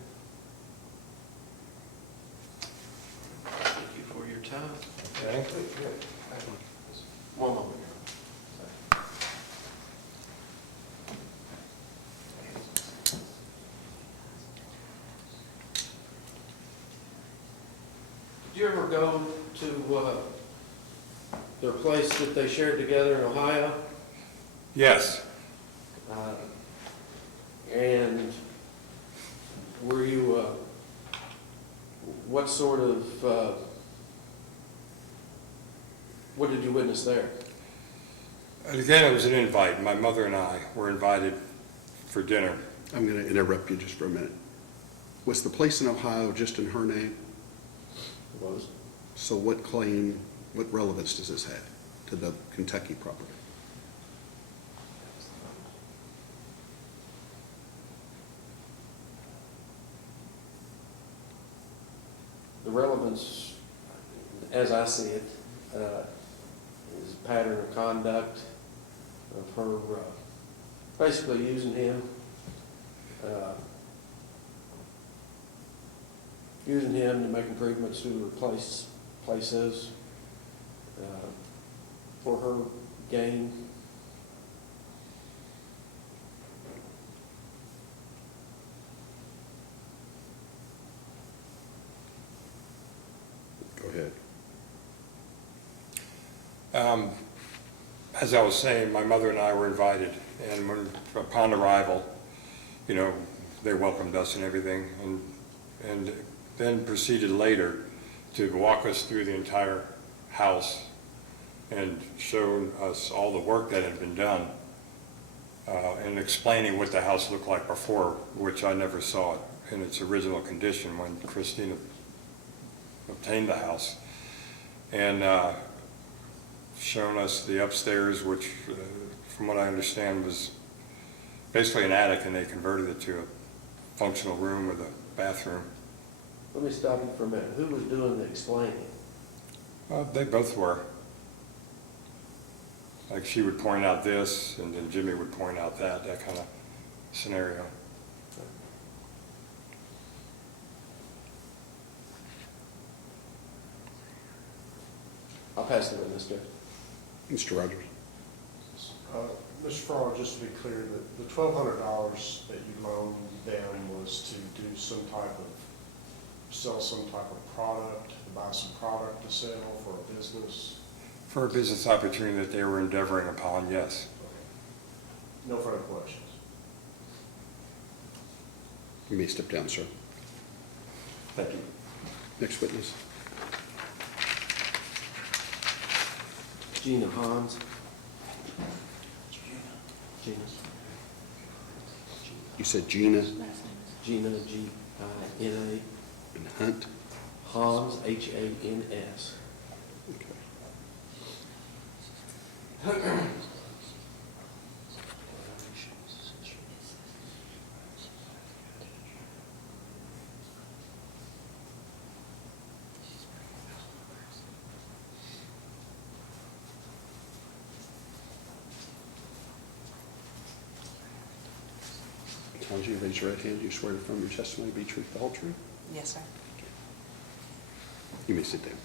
Thank you for your time. Okay. One moment. Did you ever go to their place that they shared together in Ohio? Yes. And were you, what sort of, what did you witness there? And again, it was an invite. My mother and I were invited for dinner. I'm going to interrupt you just for a minute. Was the place in Ohio just in her name? It was. So what relevance does this have to the Kentucky property? The relevance, as I see it, is a pattern of conduct of her basically using him, to make improvements to her places for her gain. Go ahead. As I was saying, my mother and I were invited, and upon arrival, you know, they welcomed us and everything, and then proceeded later to walk us through the entire house and show us all the work that had been done, and explaining what the house looked like before, which I never saw it in its original condition when Kristina obtained the house. And shown us the upstairs, which from what I understand was basically an attic, and they converted it to a functional room with a bathroom. Let me stop you for a minute. Who was doing the explaining? They both were. Like she would point out this, and then Jimmy would point out that kind of scenario. I'll pass the witness, Judge. Mr. Rogers? Mr. Ferraro, just to be clear, the $1,200 that you loaned them was to do sell some type of product, to buy some product to sell for a business? For a business opportunity that they were endeavoring upon, yes. No further questions. You may step down, sir. Thank you. Next witness. Gina Hans. Gina. You said Gina Gina, G-I-N-A. and Hunt? Hans, H-A-N-S. Okay. Told you, raise your right hand. You swear to affirm your testimony to be truth, the whole truth? Yes, sir. You may sit down.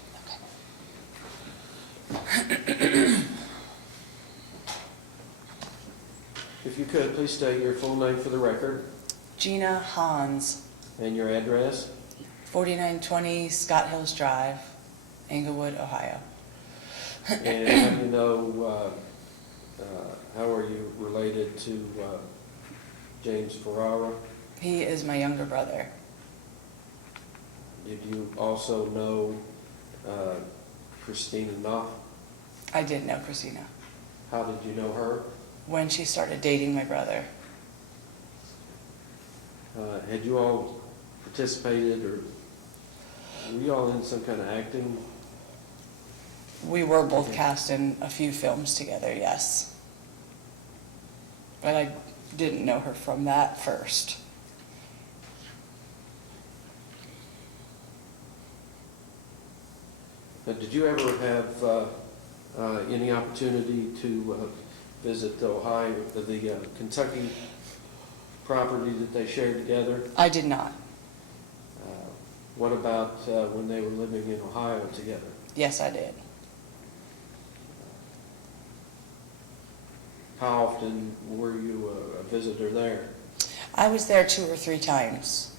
If you could, please state your full name for the record Gina Hans, and your address. 4920 Scott Hills Drive, Englewood, Ohio. And how do you know, how are you related to James Ferraro? He is my younger brother. Did you also know Kristina Knopf? I did know Kristina How did you know her? when she started dating my brother. Had you all participated, or were you all in some kind of acting? We were both cast in a few films together, yes. But I didn't know her from that first. Did you ever have any opportunity to visit Ohio, the Kentucky property that they shared together? I did not. What about when they were living in Ohio together? Yes, I did. How often were you a visitor there? I was there 2 or 3 times.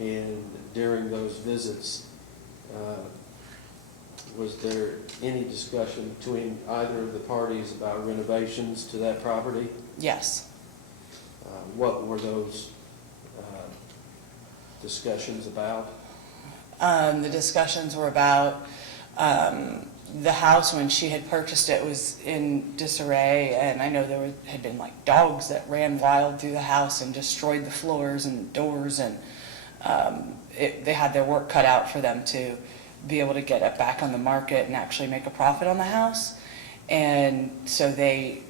And during those visits, was there any discussion between either of the parties about renovations to that property? Yes. What were those discussions about? The discussions were about the house when she had purchased it was in disarray, and I know there had been like dogs that ran wild through the house and destroyed the floors and doors, and they had their work cut out for them to be able to get it back on the market and actually make a profit on the house. And so they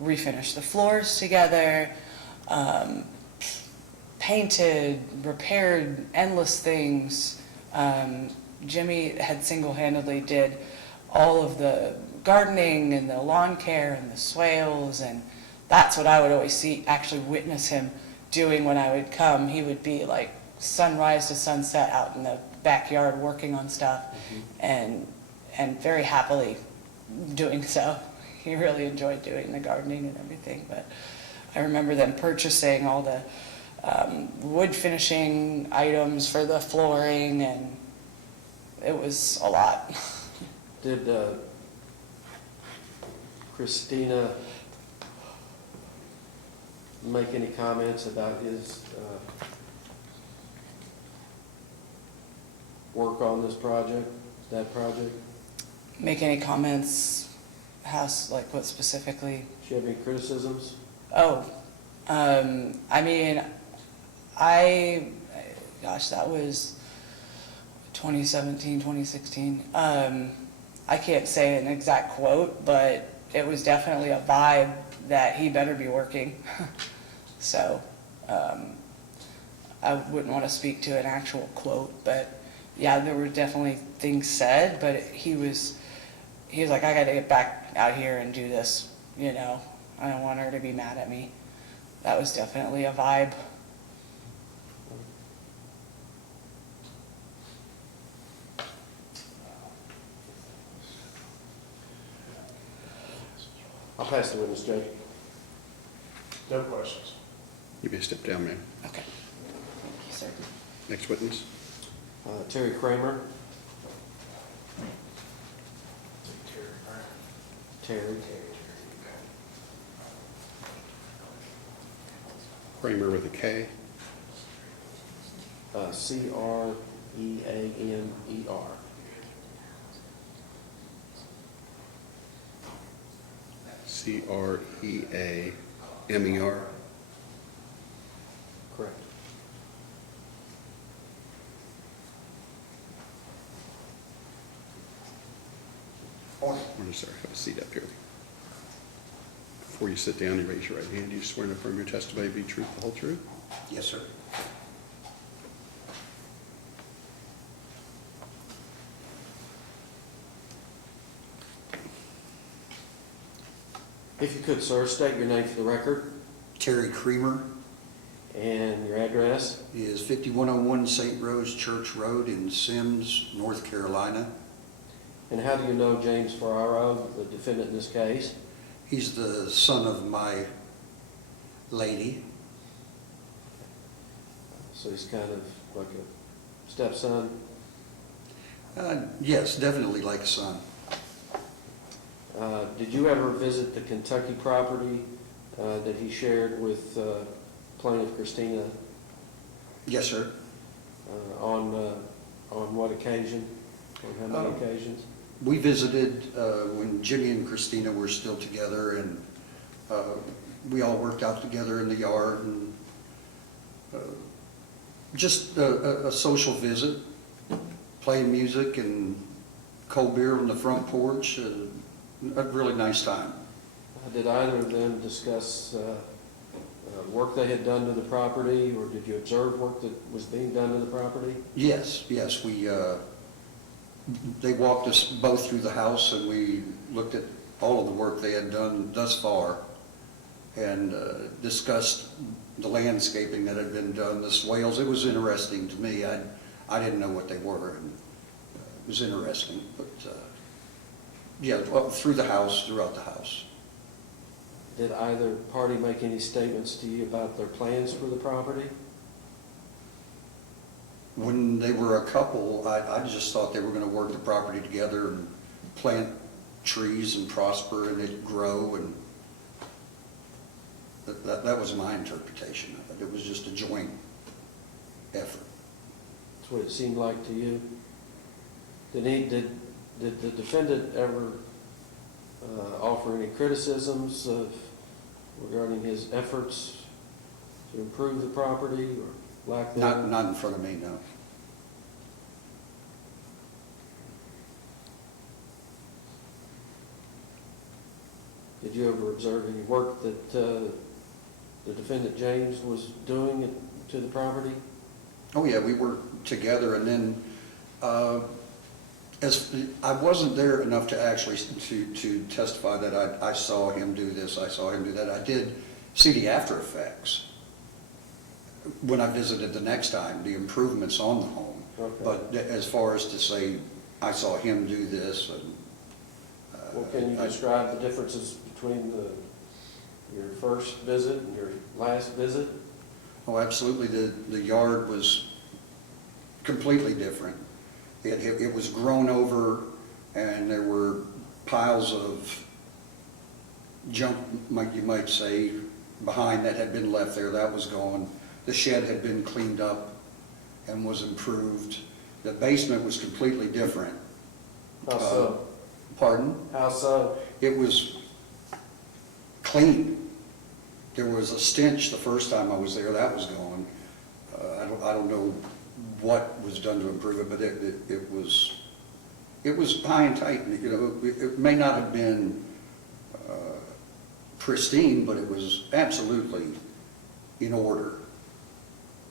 refinished the floors together, painted, repaired endless things. Jimmy had single-handedly did all of the gardening and the lawn care and the swales, and that's what I would always see, actually witness him doing when I would come. He would be like sunrise to sunset out in the backyard working on stuff, and very happily doing so. He really enjoyed doing the gardening and everything. But I remember them purchasing all the wood finishing items for the flooring, and it was a lot. Did Kristina make any comments about his work on this project, that project? Make any comments? Like what specifically? Did you have any criticisms? Oh, I mean, gosh, that was 2017, 2016. I can't say an exact quote, but it was definitely a vibe that he better be working. So, I wouldn't want to speak to an actual quote, but yeah, there were definitely things said, but he was like, I got to get back out here and do this, you know. I don't want her to be mad at me. That was definitely a vibe. I'll pass the witness, Judge. No questions. You may step down, ma'am. Okay. Thank you, sir. Next witness. Terry Kramer. Terry. Kramer with a K. Creamer. Creamer. Correct. Morning, sir. Have a seat up here. Before you sit down and raise your right hand, do you swear to affirm your testimony to be truth, the whole truth? Yes, sir. If you could, sir, state your name for the record Terry Creamer and your address. is 5101 St. Rose Church Road in Sims, North Carolina. And how do you know James Ferraro, the defendant in this case? He's the son of my lady. So he's kind of like a stepson? Yes, definitely like a son. Did you ever visit the Kentucky property that he shared with plaintiff Kristina? Yes, sir. On what occasion? On how many occasions? We visited when Jimmy and Kristina were still together, and we all worked out together in the yard, and just a social visit, playing music and cold beer on the front porch. A really nice time. Did either of them discuss work they had done to the property, or did you observe work that was being done to the property? Yes, they walked us both through the house, and we looked at all of the work they had done thus far, and discussed the landscaping that had been done, the swales. It was interesting to me. I didn't know what they were, and it was interesting. But yeah, well, through the house, throughout the house. Did either party make any statements to you about their plans for the property? When they were a couple, I just thought they were going to work the property together and plant trees and prosper and it grow, and that was my interpretation of it. It was just a joint effort. That's what it seemed like to you? Did the defendant ever offer any criticisms regarding his efforts to improve the property, or lack thereof? Not in front of me, no. Did you ever observe any work that the defendant James was doing to the property? Oh yeah, we worked together, and then as I wasn't there enough to actually to testify that I saw him do this, I saw him do that. I did see the after effects when I visited the next time, the improvements on the home. Okay. But as far as to say I saw him do this, and Well, can you describe the differences between your first visit and your last visit? oh, absolutely, the yard was completely different. It was grown over, and there were piles of junk, you might say, behind that had been left there. That was gone. The shed had been cleaned up and was improved. The basement was completely different. How so? Pardon? How so? It was clean. There was a stench the first time I was there. That was gone. I don't know what was done to improve it, but it was high and tight. You know, it may not have been pristine, but it was absolutely in order.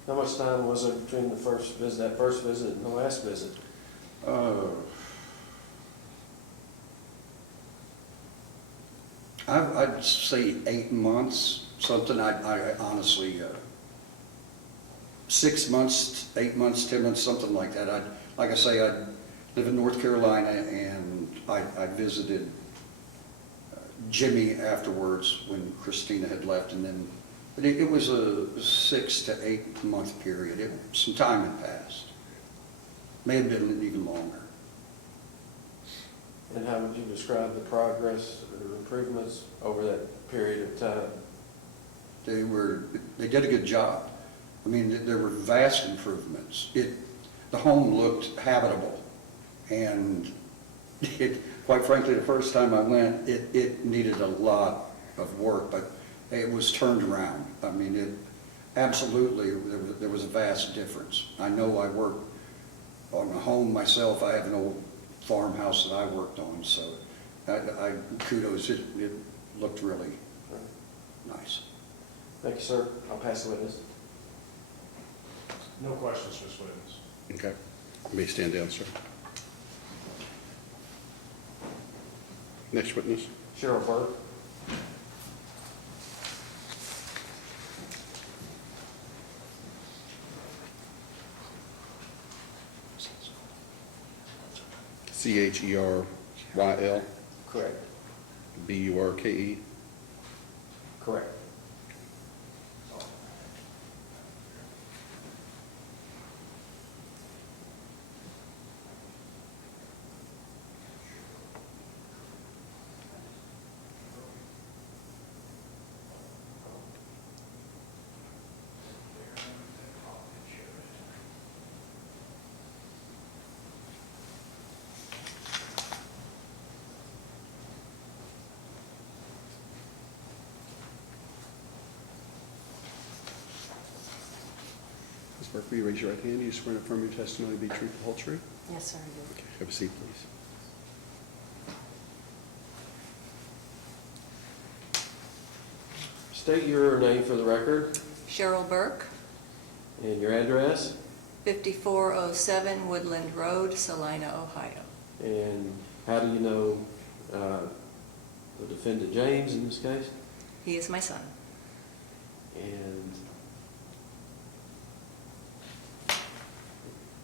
How much time was there between that first visit and the last visit? I'd say 8 months, something. I honestly, 6 months, 8 months, 10 months, something like that. Like I say, I live in North Carolina, and I visited Jimmy afterwards when Kristina had left, and then, but it was a 6 to 8 month period. Some time had passed. May have been even longer. And how would you describe the progress or improvements over that period of time? They did a good job. I mean, there were vast improvements. The home looked habitable, and quite frankly, the first time I went, it needed a lot of work, but it was turned around. I mean, absolutely, there was a vast difference. I know I worked on a home myself. I have an old farmhouse that I worked on, so I kudos. It looked really nice. Thank you, sir. I'll pass the witness. No questions, Ms. Witness. Okay. Let me stand down, sir. Next witness. Cheryl Burke. Cheryl Correct. Burke. Correct. Clerk, will you raise your right hand? You swear to affirm your testimony to be true, the whole truth? Yes, sir, I do. Okay, have a seat, please. State your name for the record Cheryl Burke, and your address, 5407 Woodland Road, Salina, Ohio. and how do you know the defendant James in this case? He is my son. And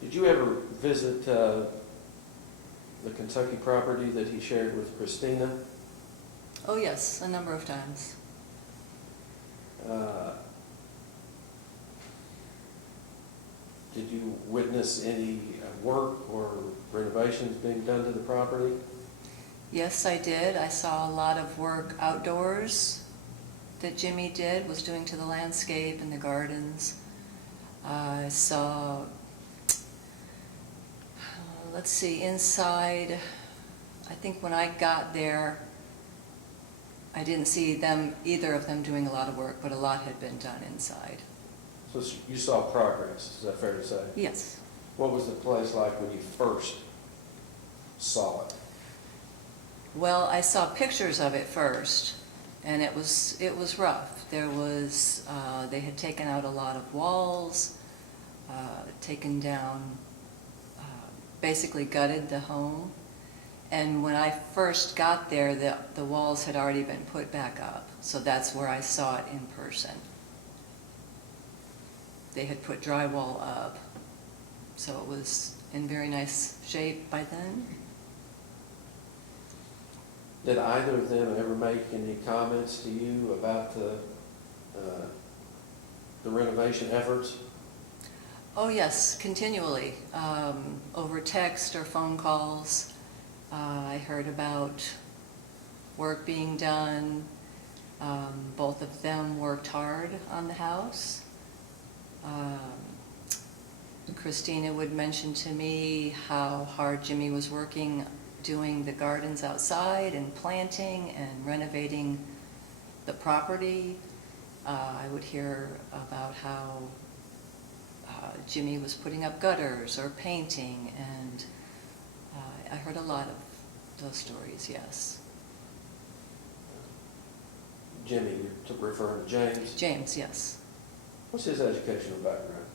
did you ever visit the Kentucky property that he shared with Kristina? Oh, yes, a number of times. Did you witness any work or renovations being done to the property? Yes, I did. I saw a lot of work outdoors that Jimmy was doing to the landscape and the gardens. I saw, let's see, inside, I think when I got there, I didn't see either of them doing a lot of work, but a lot had been done inside. So you saw progress, is that fair to say? Yes. What was the place like when you first saw it? Well, I saw pictures of it first, and it was rough. There was, they had taken out a lot of walls, taken down, basically gutted the home. And when I first got there, the walls had already been put back up, so that's where I saw it in person. They had put drywall up, so it was in very nice shape by then. Did either of them ever make any comments to you about the renovation efforts? Oh, yes, continually, over text or phone calls. I heard about work being done. Both of them worked hard on the house. Kristina would mention to me how hard Jimmy was working doing the gardens outside and planting and renovating the property. I would hear about how Jimmy was putting up gutters or painting, and I heard a lot of those stories, yes. Jimmy, you're referring to James? James, yes. What's his educational background?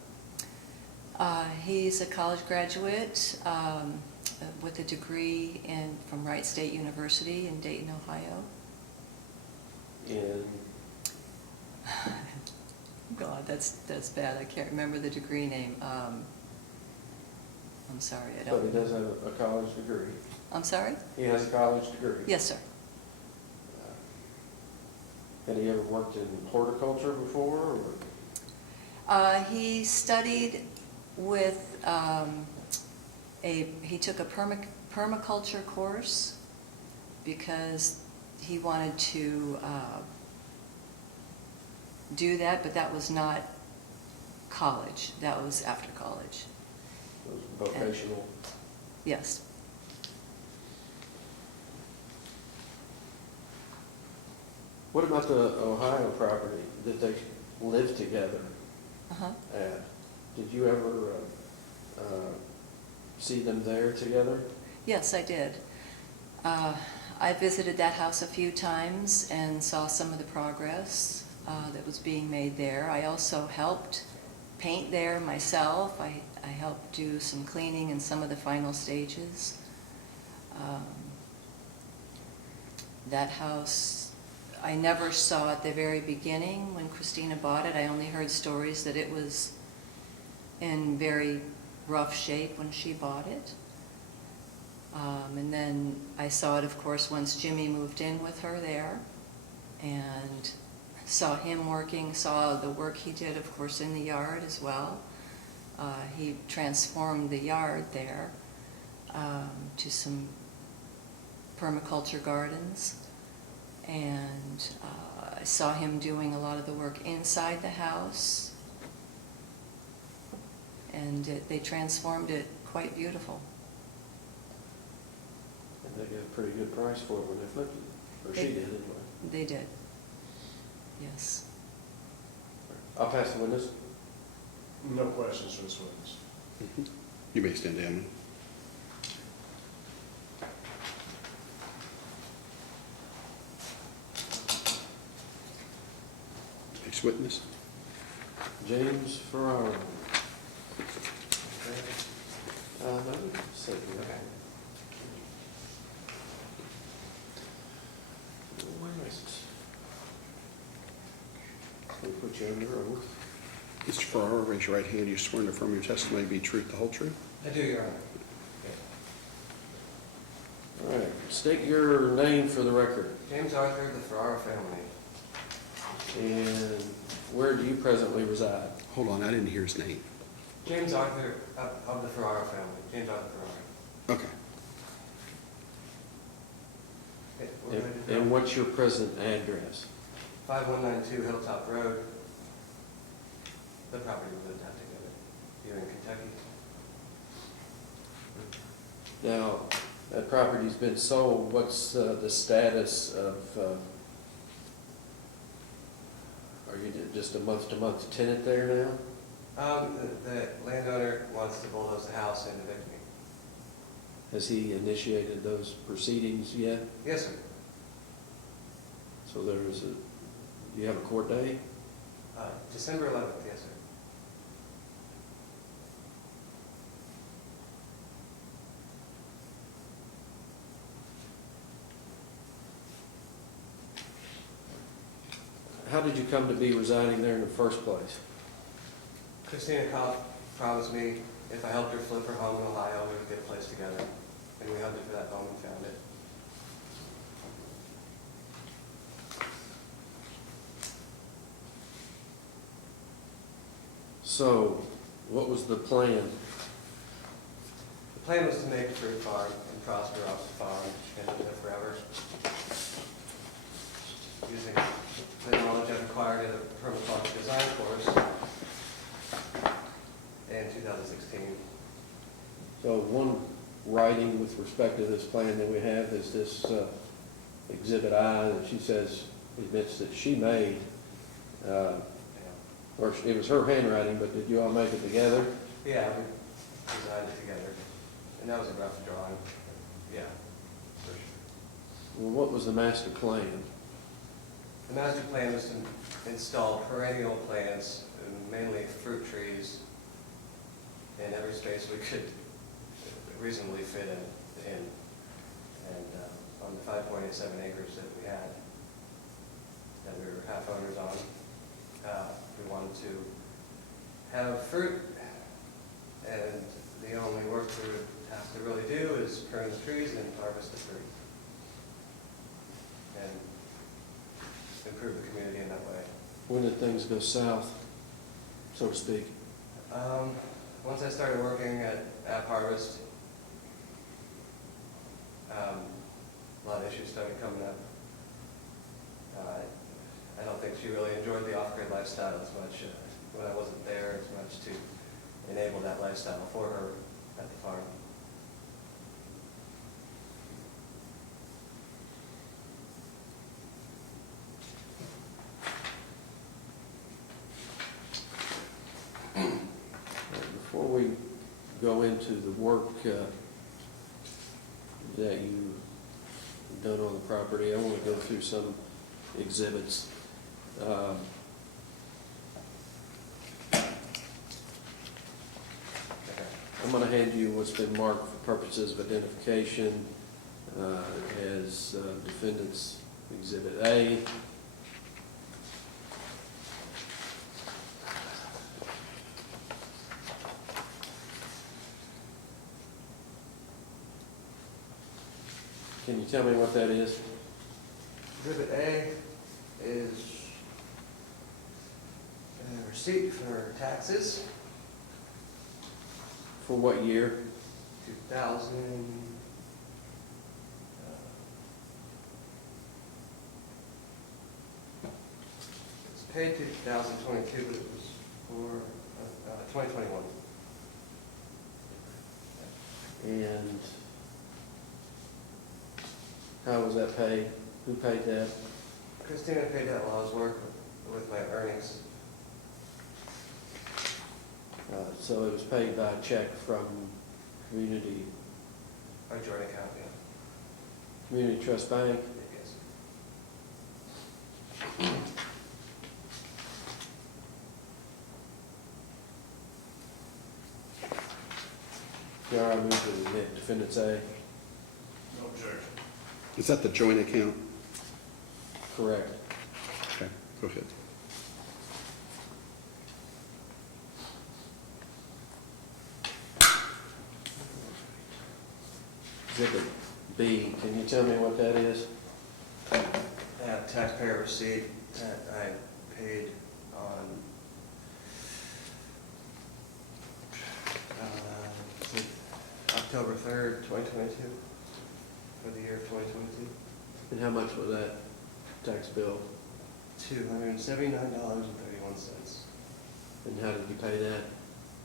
He's a college graduate with a degree from Wright State University in Dayton, Ohio. And God, that's bad. I can't remember the degree name. I'm sorry, I but he don't. does have a college degree. I'm sorry? He has a college degree. Yes, sir. Had he ever worked in horticulture before? Or? He studied with he took a permaculture course because he wanted to do that, but that was not college. That was after college. It was vocational. Yes. What about the Ohio property that they lived together Uh-huh. at? Did you ever see them there together? Yes, I did. I visited that house a few times and saw some of the progress that was being made there. I also helped paint there myself. I helped do some cleaning in some of the final stages. That house, I never saw at the very beginning when Kristina bought it. I only heard stories that it was in very rough shape when she bought it. And then I saw it, of course, once Jimmy moved in with her there, and saw him working, saw the work he did, of course, in the yard as well. He transformed the yard there to some permaculture gardens, and I saw him doing a lot of the work inside the house, and they transformed it quite beautiful. And they got a pretty good price for it when they flipped it, or she did anyway. They did, yes. I'll pass the witness. No questions for this witness. You may stand down. Next witness. James Ferraro. No, say it. Okay. Where is it? We'll put you under oath. Mr. Ferraro, raise your right hand. You swear to affirm your testimony to be truth, the whole truth? I do, Your Honor. All right, state your name for the record. James Arthur, the Ferraro family. And where do you presently reside? Hold on, I didn't hear his name. James Arthur of the Ferraro family. James Arthur Ferraro. Okay. Okay, we're ready to go. And what's your present address? 5192 Hilltop Road. The property we lived out together. Here in Kentucky. Now, that property's been sold. What's the status of, are you just a month-to-month tenant there now? The landowner wants to bulldoze the house and evict me. Has he initiated those proceedings yet? Yes, sir. So do you have a court date? December 11th, yes, sir. How did you come to be residing there in the first place? Kristina Kopf promised me if I helped her flip her home in Ohio, we would get a place together. And we hunted for that home and found it. So, what was the plan? The plan was to make a fruit farm and prosper off the farm and live forever. Using the knowledge I've acquired at a permaculture design course in 2016. So one writing with respect to this plan that we have is this Exhibit I that she says, admits that she made, or it was her handwriting, but did you all make it together? Yeah, we designed it together. And that was a rough drawing. Yeah, for sure. Well, what was the master plan? The master plan was to install perennial plants, mainly fruit trees, in every space we could reasonably fit in. And on the 5.87 acres that we had, that we were half owners on, we wanted to have fruit, and the only work we would have to really do is prune the trees and harvest the fruit. And improve the community in that way. When did things go south, so to speak? Once I started working at Harvest, a lot of issues started coming up. I don't think she really enjoyed the off-grid lifestyle as much when I wasn't there as much to enable that lifestyle for her at the farm. Before we go into the work that you've done on the property, I want to go through some exhibits. I'm going to hand you what's been marked for purposes of identification as Defendant's Exhibit A. Can you tell me what that is? Exhibit A is a receipt for taxes, For what year? 2000. It's paid 2022, but it was for 2021. And how was that paid? Who paid that? Kristina paid that while I was working with my earnings. So it was paid by a check from Community, Our joint account, yeah. Community Trust Bank. Yes. Your Honor, I move to admit defendants A. No objection. Is that the joint account? Correct. Okay, go ahead. Exhibit B, can you tell me what that is? Taxpayer receipt that I paid on, is it October 3rd, 2022, for the year of 2022. And how much was that tax bill? $279.31. And how did you pay that?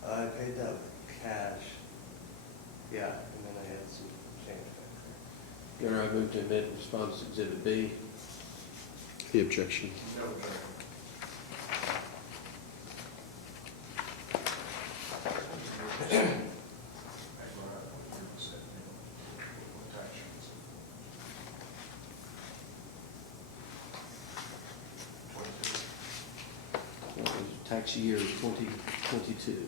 I paid that with cash. Yeah, and then I had some change back Your Honor, I move to admit in response to Exhibit B. The objection. No objection. Tax year 2022.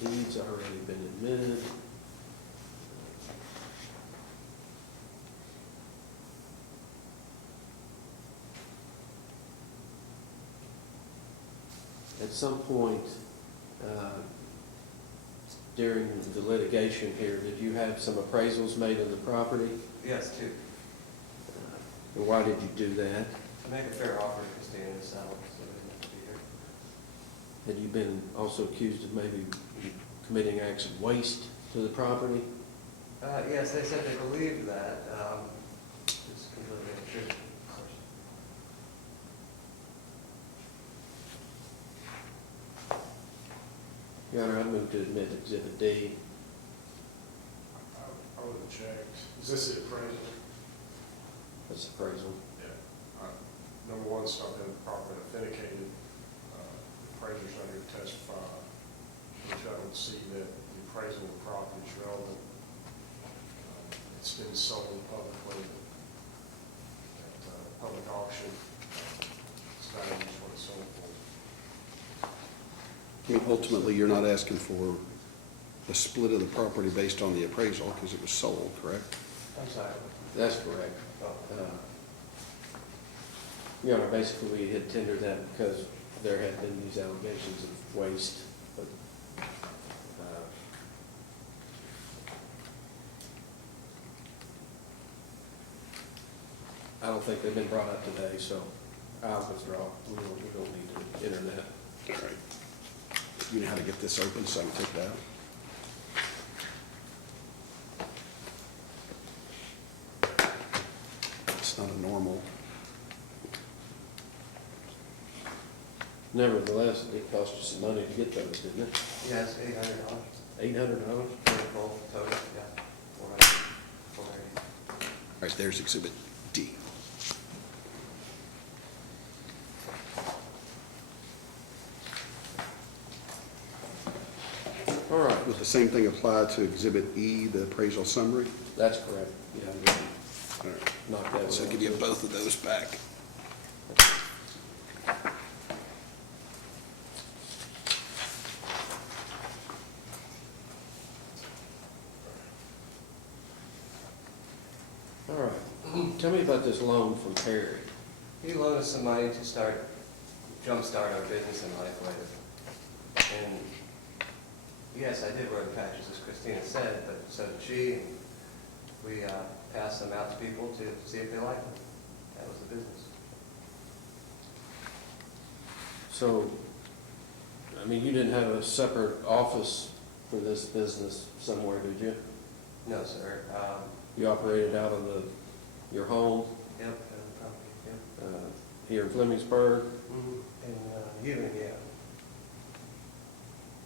The deed's already been admitted. At some point during the litigation here, did you have some appraisals made of the property? there. Yes, two. And why did you do that? To make a fair offer to Kristina to sell, so they didn't have to be here. Had you been also accused of maybe committing acts of waste to the property? Yes, they said they believed that. It's completely untrue, of course. Your Honor, I move to admit Exhibit D. I would have checked. Is this the appraisal? That's appraisal. Yeah. Number one, it's not been properly authenticated. Appraiser's not here to testify. Which I don't see that the appraisal of the property is relevant. It's been sold publicly at public auction. It's not even what it's sold for. I mean, ultimately, you're not asking for a split of the property based on the appraisal because it was sold, correct? I'm sorry. That's correct. Your Honor, basically, we had tendered that because there had been these allegations of waste. But, I don't think they've been brought up today, so I'll withdraw. We don't need to enter that. All right. You know how to get this open so I can take it out? It's not a normal. Nevertheless, it cost you some money to get those, didn't it? Yes, $800. $800? Full total, yeah. 480. All right, there's Exhibit D. All right, Would the same thing apply to Exhibit E, the appraisal summary? that's correct. Yeah, All right. knock that one So I'll out, give you too. both of those back. All right. Tell me about this loan from Perry. He loaned us some money to jumpstart our business in life later. And yes, I did wear the patches, as Kristina said, but so did she. And we passed them out to people to see if they liked them. That was the business. So, I mean, you didn't have a separate office for this business somewhere, did you? No, sir. You operated out of your home Yep, probably, yep. here in Flemingsburg? And Ewing, yeah.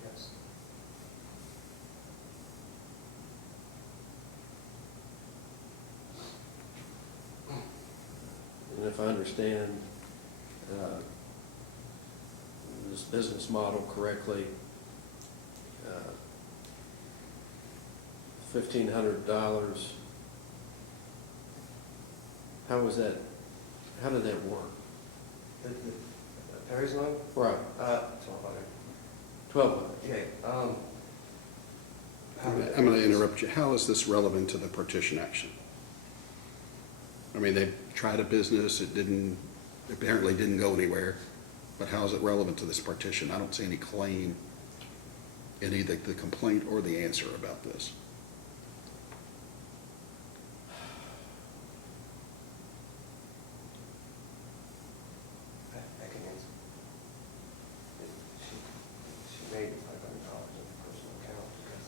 Yes. and if I understand this business model correctly, $1,500, how was that, how did that work? The Perry's loan? Right, 1,200. 1,200. Yeah, I'm going to interrupt you. How is this relevant to the partition action? I mean, they tried a business, apparently didn't go anywhere, but how is it relevant to this partition? I don't see any claim in either the complaint or the answer about this. I can answer. She made $500 in her personal account because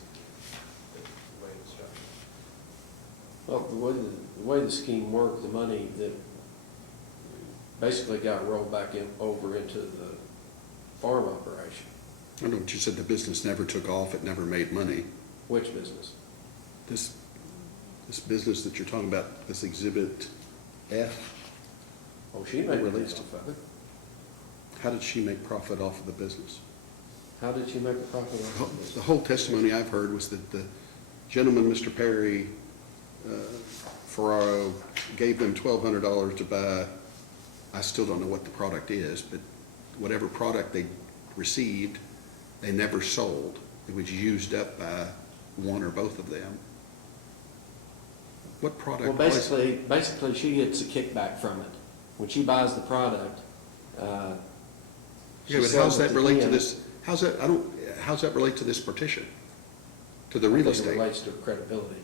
of the way it's structured. Well, the way the scheme worked, the money that basically got rolled back over into the farm operation. I know what you said, the business never took off, it never made money. Which business? This business that you're talking about, this Exhibit F, Oh, she made money Released. off of it. how did she make profit off of the business? How did she make a profit off of this? The whole testimony I've heard was that the gentleman, Mr. Perry, Ferraro, gave them $1,200 to buy, I still don't know what the product is, but whatever product they received, they never sold. It was used up by one or both of them. What product Well, was it? basically, she gets a kickback from it. When she buys the product, she Yeah, but sells how's it that relate to him. this, how's that relate to this partition? To the I real think estate? It relates to credibility.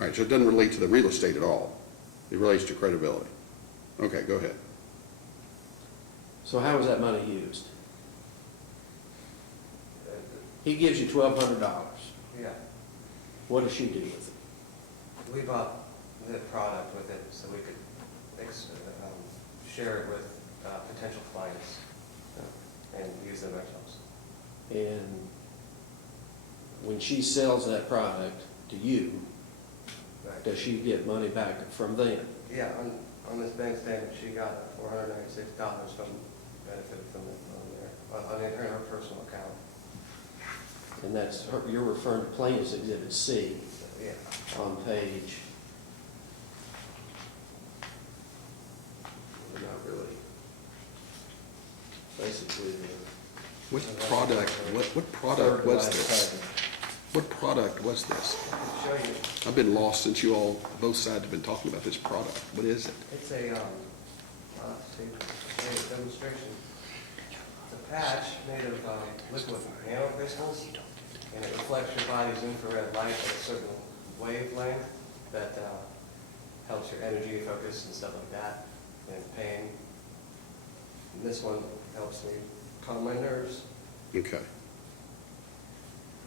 All right, so it doesn't relate to the real estate at all. It relates to credibility. Okay, go ahead. So how was that money used? Uh, He gives you $1,200. Yeah, What does she do with it? we bought the product with it so we could share it with potential clients and use them ourselves. And when she sells that product to you, Right. does she get money back from them? Yeah, on this bank statement, she got $496 from benefit from the loan there, in her personal account. And that's, you're referring to Plaintiff's Exhibit C Yeah, on page, well, not really, basically the What product third was last this? page. What product was this? I can show you. I've been lost since you all, both sides have been talking about this product. What is it? It's a, demonstration. It's a patch made of liquid nanocrystals, and it reflects your body's infrared light at a certain wavelength that helps your energy focus and stuff like that, and pain. And this one helps me calm my nerves. Okay.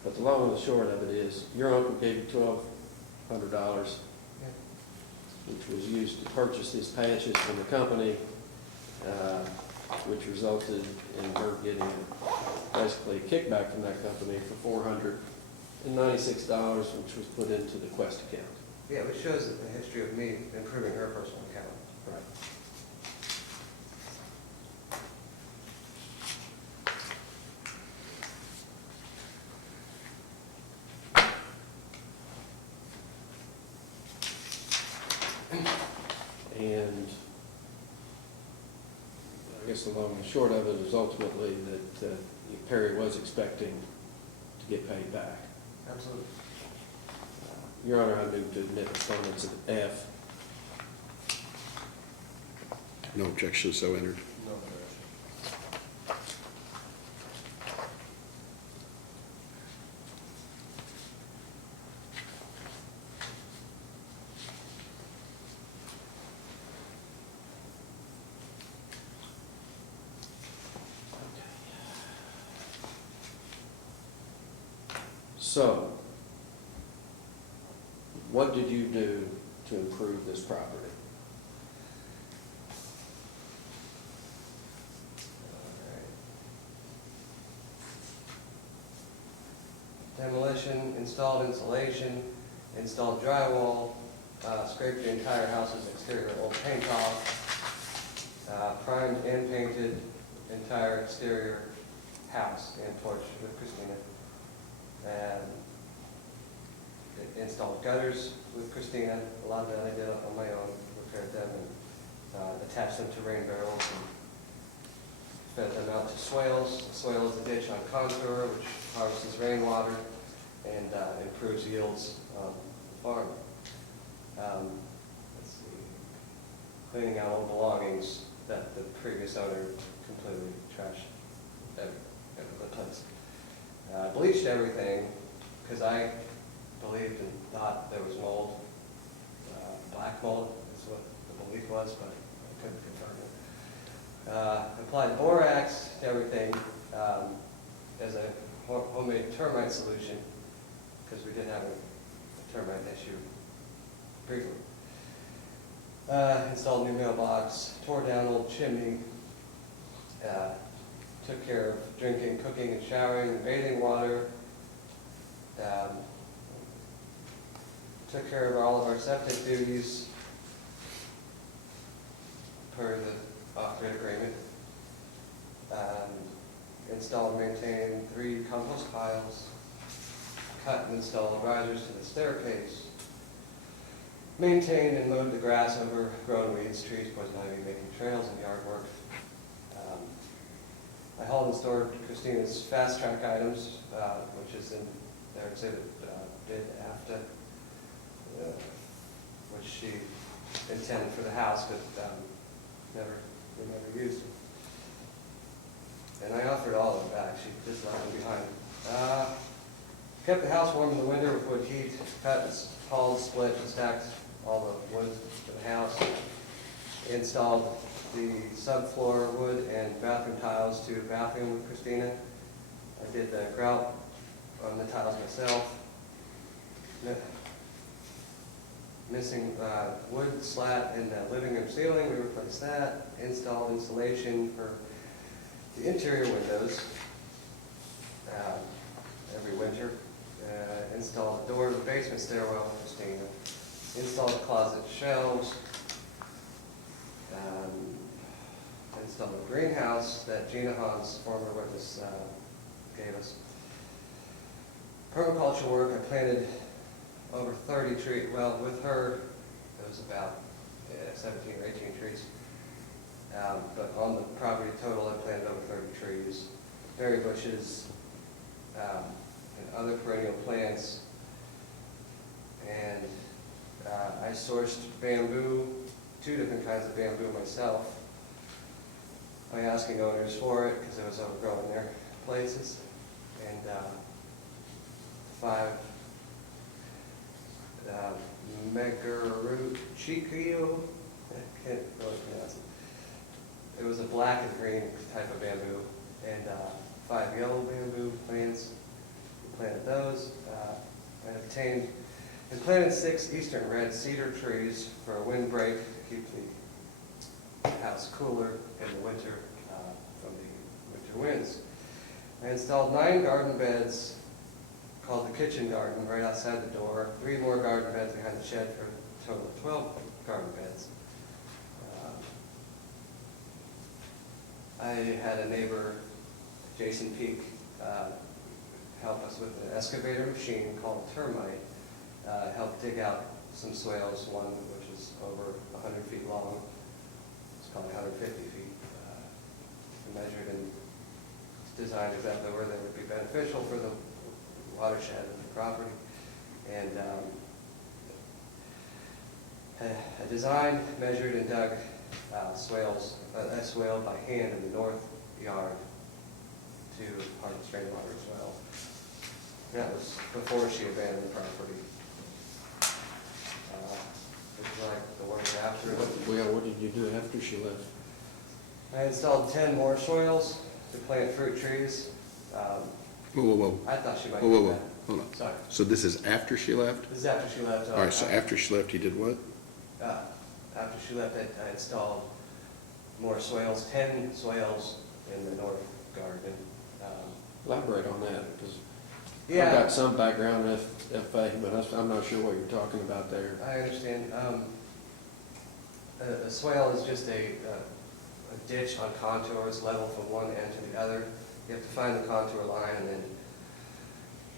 But the long and the short of it is, your uncle gave you $1,200, which was used to purchase these patches from the company, which resulted in her getting basically a kickback from that company for $496, which was put into the Quest account. Yeah, which shows the history of me improving her personal account. Right. And I guess the long and short of it is ultimately that Perry was expecting to get paid back. Absolutely. Your Honor, I move to admit affirmance of F. No objection, so entered. No objection. So, what did you do to improve this property? Demolition, installed insulation, installed drywall, scraped the entire house's exterior old paint off, primed and painted entire exterior house and porch with Kristina, and installed gutters with Kristina. A lot of that I did on my own, repaired them and attached them to rain barrels and fed them out to swales. The swale is a ditch on contour which harvests rainwater and improves yields on the farm. Let's see, cleaning out old belongings that the previous owner completely trashed every the place. Bleached everything because I believed and thought there was mold. Black mold is what the belief was, but I couldn't confirm it. Applied borax to everything as a homemade termite solution because we did have a termite issue briefly. Installed new mailbox, tore down old chimney, took care of drinking, cooking, and showering, and bathing water. Took care of all of our septic duties per the off-grid agreement. Installed and maintained 3 compost piles. Cut and installed risers to the staircase. Maintained and mowed the grass over grown weeds, trees, poison ivy, making trails and yard work. I hauled and stored Kristina's fast track items, which is in their exhibit bid after, which she intended for the house, but we never used them. And I offered all of them back. She just left them behind. Kept the house warm in the winter with wood heat. Cut and hauled, split, and stacked all the wood for the house. Installed the subfloor wood and bathroom tiles to bathroom with Kristina. I did the grout on the tiles myself. Missing wood slat in the living room ceiling, we replaced that. Installed insulation for the interior windows every winter. Installed the door to the basement stairwell for Kristina. Installed the closet shelves. Installed a greenhouse that Gina Hahn's former witness gave us. Permaculture work, I planted over 30 trees. Well, with her, it was about 17 or 18 trees. But on the property total, I planted over 30 trees. Berry bushes, and other perennial plants. And I sourced bamboo, 2 different kinds of bamboo myself, by asking owners for it because it was overgrown in their places. And 5 Megaruchikio, I can't really pronounce it. It was a black and green type of bamboo, and 5 yellow bamboo plants. We planted those. I obtained and planted 6 eastern red cedar trees for a windbreak to keep the house cooler in the winter from the winter winds. I installed 9 garden beds called the kitchen garden right outside the door, 3 more garden beds behind the shed for a total of 12 garden beds. I had a neighbor, Jason Peak, help us with an excavator machine called a termite, help dig out some swales, one which is over 100 feet long. It's probably 150 feet. Measured and designed exactly where they would be beneficial for the watershed of the property. And I designed, measured, and dug swales, a swale by hand in the north yard to harvest rainwater as well. That was before she abandoned the property. Would you like the work after? What did you do after she left? I installed 10 more soils to plant fruit trees. Whoa. I thought she might Whoa, do whoa, whoa, that. hold on. Sorry. So this is after she left? This is after she left. All right, so after she left, you did what? After she left, I installed more swales, 10 swales in the north garden. Elaborate on that, because I've got some background in FA, but I'm not sure what you're talking about there. I understand. A swale is just a ditch on contours, level from one end to the other. You have to find the contour line and then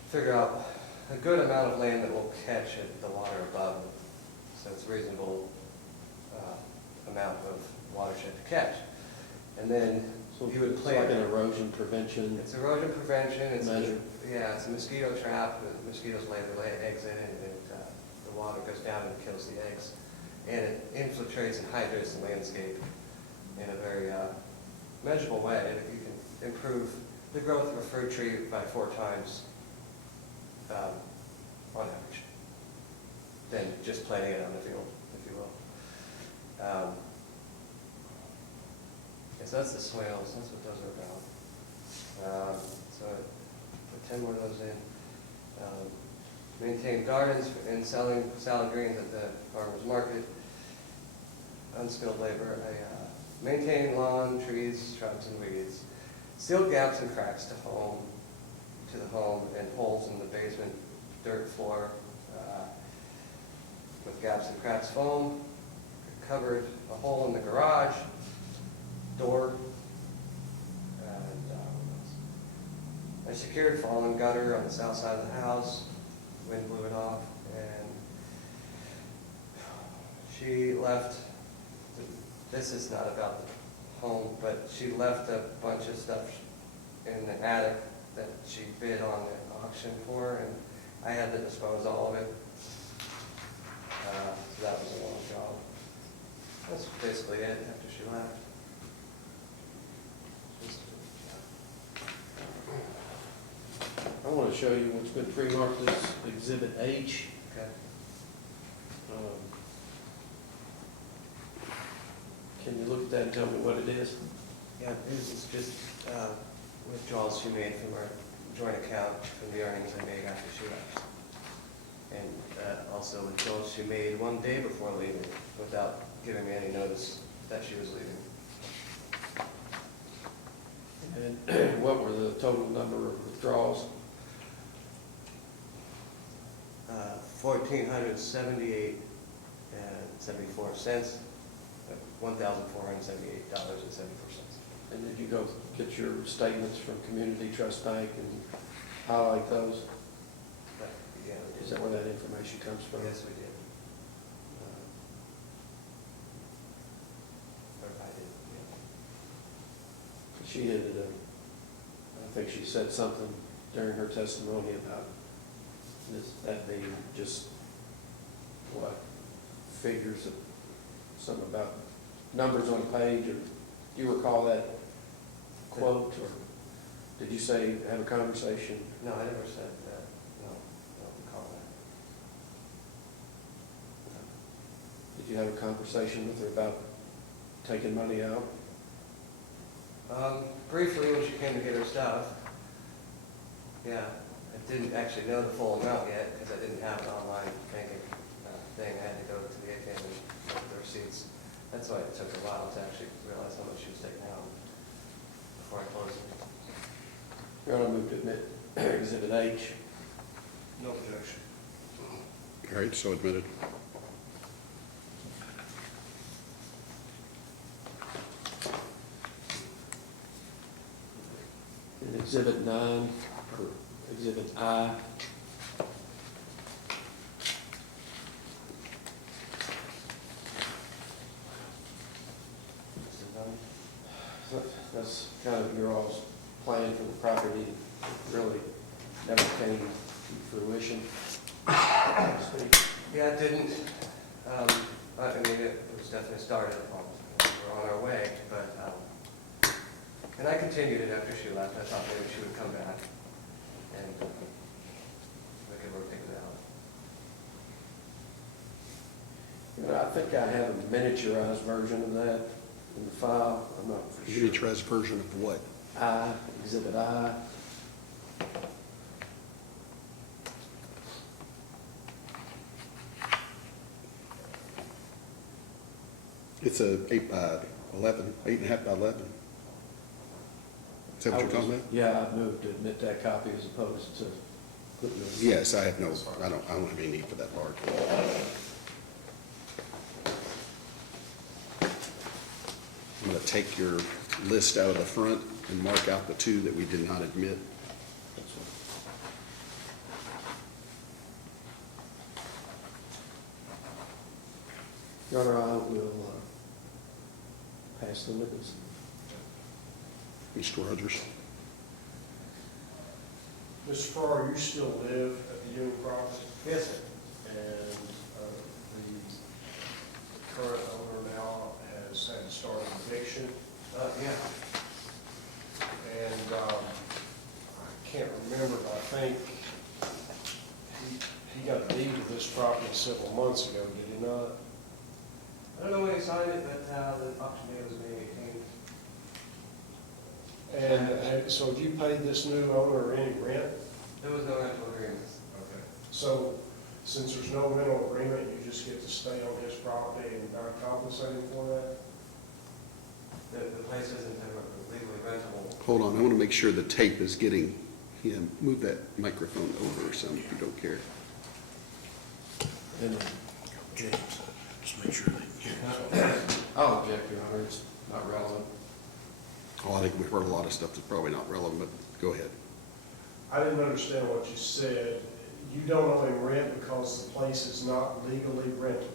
figure out a good amount of land that will catch the water above it. So it's a reasonable amount of watershed to catch. And then So you would it's plant. like an erosion prevention It's erosion prevention, measure. It's a mosquito trap, the mosquitoes lay their eggs in it, and the water goes down and kills the eggs. And it infiltrates and hydrates the landscape in a very measurable way. You can improve the growth of a fruit tree by 4 times on average than just planting it on the field, if you will. So that's the swales, that's what those are about. So put 10 more of those in. Maintain gardens and selling salad greens at the farmer's market. Unskilled labor. Maintain lawn, trees, shrubs, and weeds. Seal gaps and cracks to the home, and holes in the basement dirt floor with gaps and cracks foam. Covered a hole in the garage door. And I secured fallen gutter on the south side of the house. Wind blew it off, and she left. This is not about the home, but she left a bunch of stuff in the attic that she bid on the auction for, and I had to dispose all of it. So that was a long job. That's basically it after she left. I want to show you what's been pre-marked as Exhibit H. Okay. Can you look at that and tell me what it is? Yeah, this is just withdrawals she made from our joint account from the earnings I made after she left. And also withdrawals she made one day before leaving without giving me any notice that she was leaving. And what were the total number of withdrawals? 1,478 and 74 cents, $1,478.74. And did you go get your statements from Community Trust Bank and highlight those? Yeah, we Is did. that where that information comes from? Yes, we did. Or I did, yeah. She ended up, I think she said something during her testimony about that being just, what, figures of, something about numbers on a page, or do you recall that quote, or did you say, have a conversation? No, I never said that. No, I don't recall that. Did you have a conversation with her about taking money out? Briefly, when she came to get her stuff, yeah, I didn't actually know the full amount yet because I didn't have an online banking thing. I had to go to the ATM and get the receipts. That's why it took a while to actually realize how much she was taking out before I closed it. You're going to move to admit Exhibit H. No objection. All right, so admitted. And Exhibit 9, or Exhibit I. That's kind of your all's plan for the property, it really never came to fruition. Yeah, it didn't. I mean, it was definitely started. We're on our way, but and I continued it after she left. I thought maybe she would come back and we could work things out. You know, I think I have a miniaturized version of that in the file. I'm not for sure. Miniaturized version of what? I, Exhibit I. It's a 8 by 11, 8.5 by 11. Is that what you're talking about? Yeah, I moved to admit that copy as opposed to Yes, I have no, I don't have any need for that large one. I'm gonna take your list out of the front and mark out the two that we did not admit. Your Honor, I will pass the witness. Mr. Rogers? Mr. Farrar, you still live at the Ewing property? Yes, sir. And the current owner now has had to start an eviction. Yeah. And I can't remember, but I think he got a deed of this property several months ago, did he not? I don't know when he signed it, but the auction day was May 18th. And so have you paid this new owner any rent? There was no rental agreement. Okay. So since there's no rental agreement, you just get to stay on his property and not compensate him for that? The place isn't legally rentable. Hold on, I want to make sure the tape is getting him. Move that microphone over or something if you don't care. And James, just make sure they hear. I'll object, Your Honor, it's not relevant. Oh, I think we've heard a lot of stuff that's probably not relevant, but go ahead. I didn't understand what you said. You don't owe him rent because the place is not legally rented.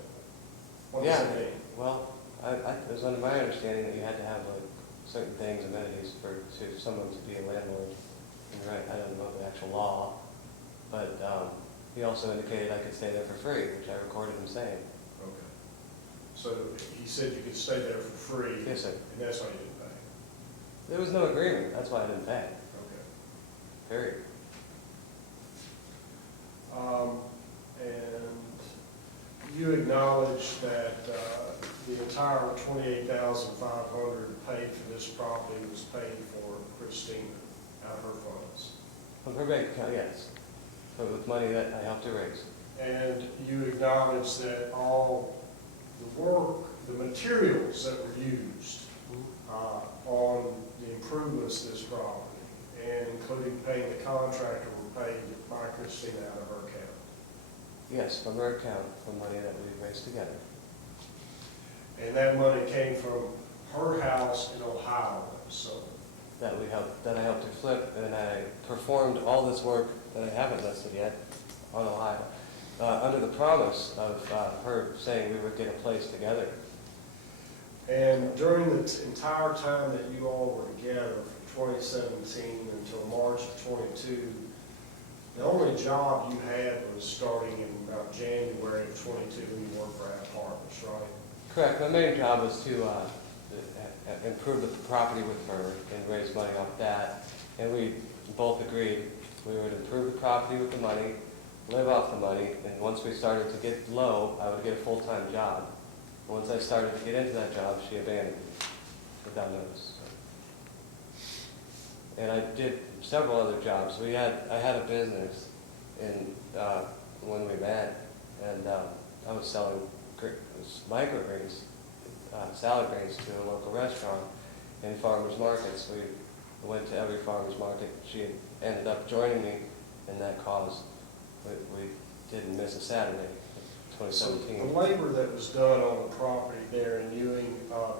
What does that mean? Well, it was under my understanding that you had to have like certain things, amenities for someone to be a landlord. And right, I don't know the actual law, but he also indicated I could stay there for free, which I recorded him saying. Okay. So he said you could stay there for free? Yes, sir. And that's why you didn't pay? There was no agreement, that's why I didn't pay, Okay. period. And you acknowledge that the entire $28,500 paid for this property was paid for Kristina out of her funds? From her bank account, yes, but with money that I helped her raise. And you acknowledge that all the work, the materials that were used on the improvements to this property, and including paying the contractor, were paid by Kristina out of her account? Yes, from her account, from money that we raised together. And that money came from her house in Ohio, so. That I helped her flip, and I performed all this work that I haven't listed yet on Ohio, under the promise of her saying we would get a place together. And during the entire time that you all were together, from 2017 until March of 22, the only job you had was starting in about January of 22 when you worked for Apartments, right? Correct. My main job was to improve the property with her and raise money off that. And we both agreed we would improve the property with the money, live off the money, and once we started to get low, I would get a full-time job. Once I started to get into that job, she abandoned me without notice. And I did several other jobs. I had a business when we met, and I was selling microgreens, salad greens to a local restaurant and farmers markets. We went to every farmers market. She ended up joining me in that cause. We didn't miss a Saturday. 2017. So the labor that was done on the property there in Ewing,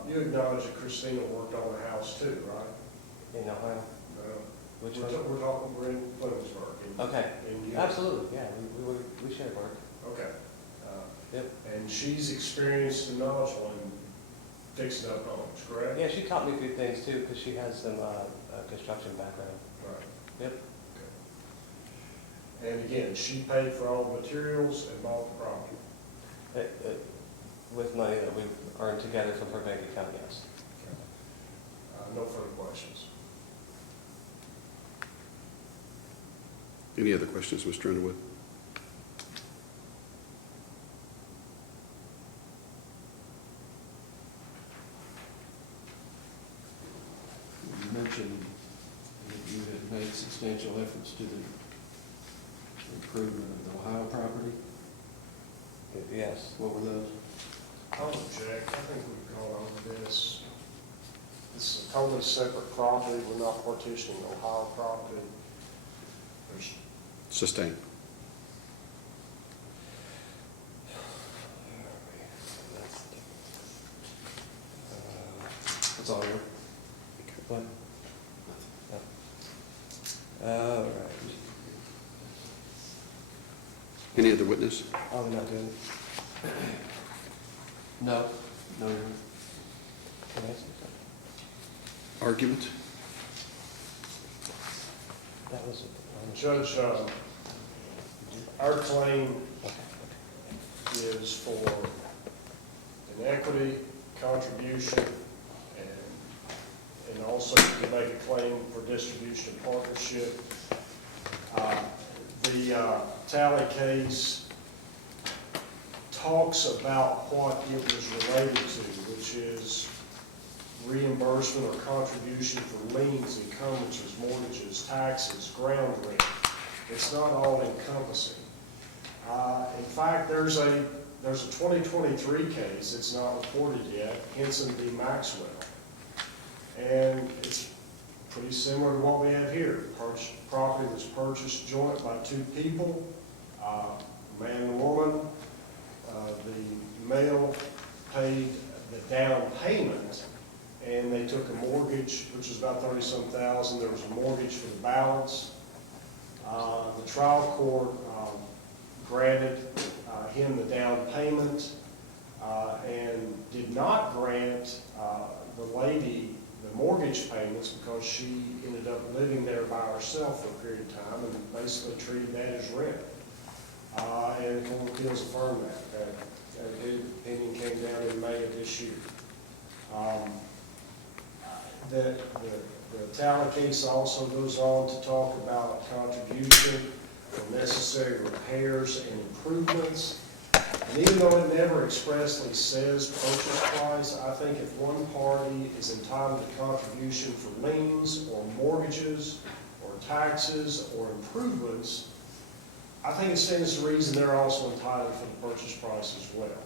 you acknowledge that Kristina worked on the house too, right? In Ohio? No. Which We're one? talking, we're in Williamsburg. Okay, In Ewing. absolutely, yeah, we shared work. Okay. Yep. And she's experienced and knowledgeable in fixing up homes, correct? Yeah, she taught me a few things too, because she has some construction background. Right. Yep. Okay. And again, she paid for all the materials and bought the property. With money that we earned together from her bank account, yes. No further questions. Any other questions, Mr. Underwood? You mentioned that you had made substantial efforts to the improvement of the Ohio property. Yes. What were those? I'll object. I think we've gone over this. This is a totally separate property. We're not partitioning Ohio property. There's Sustain. That's all here. What? All right. Any other witness? Are we not doing it? No, no. Can I ask you Argument? something? That was it. Judge, our claim is for an equity contribution, and also you can make a claim for distribution and partnership. The Talley case talks about what it was related to, which is reimbursement or contribution for liens, encumbrances, mortgages, taxes, ground rent. It's not all encompassing. In fact, there's a 2023 case, it's not reported yet, Henson v. Maxwell. And it's pretty similar to what we have here. Property was purchased joint by two people, man and woman. The male paid the down payment, and they took a mortgage, which was about 30-some thousand. There was a mortgage for the balance. The trial court granted him the down payment and did not grant the lady the mortgage payments because she ended up living there by herself for a period of time and basically treated that as rent. And the Court of Appeals affirmed that. That opinion came down in May of this year. The Talley case also goes on to talk about contribution for necessary repairs and improvements. And even though it never expressly says purchase price, I think if one party is entitled to contribution for liens or mortgages or taxes or improvements, I think it stands to reason they're also entitled for the purchase price as well.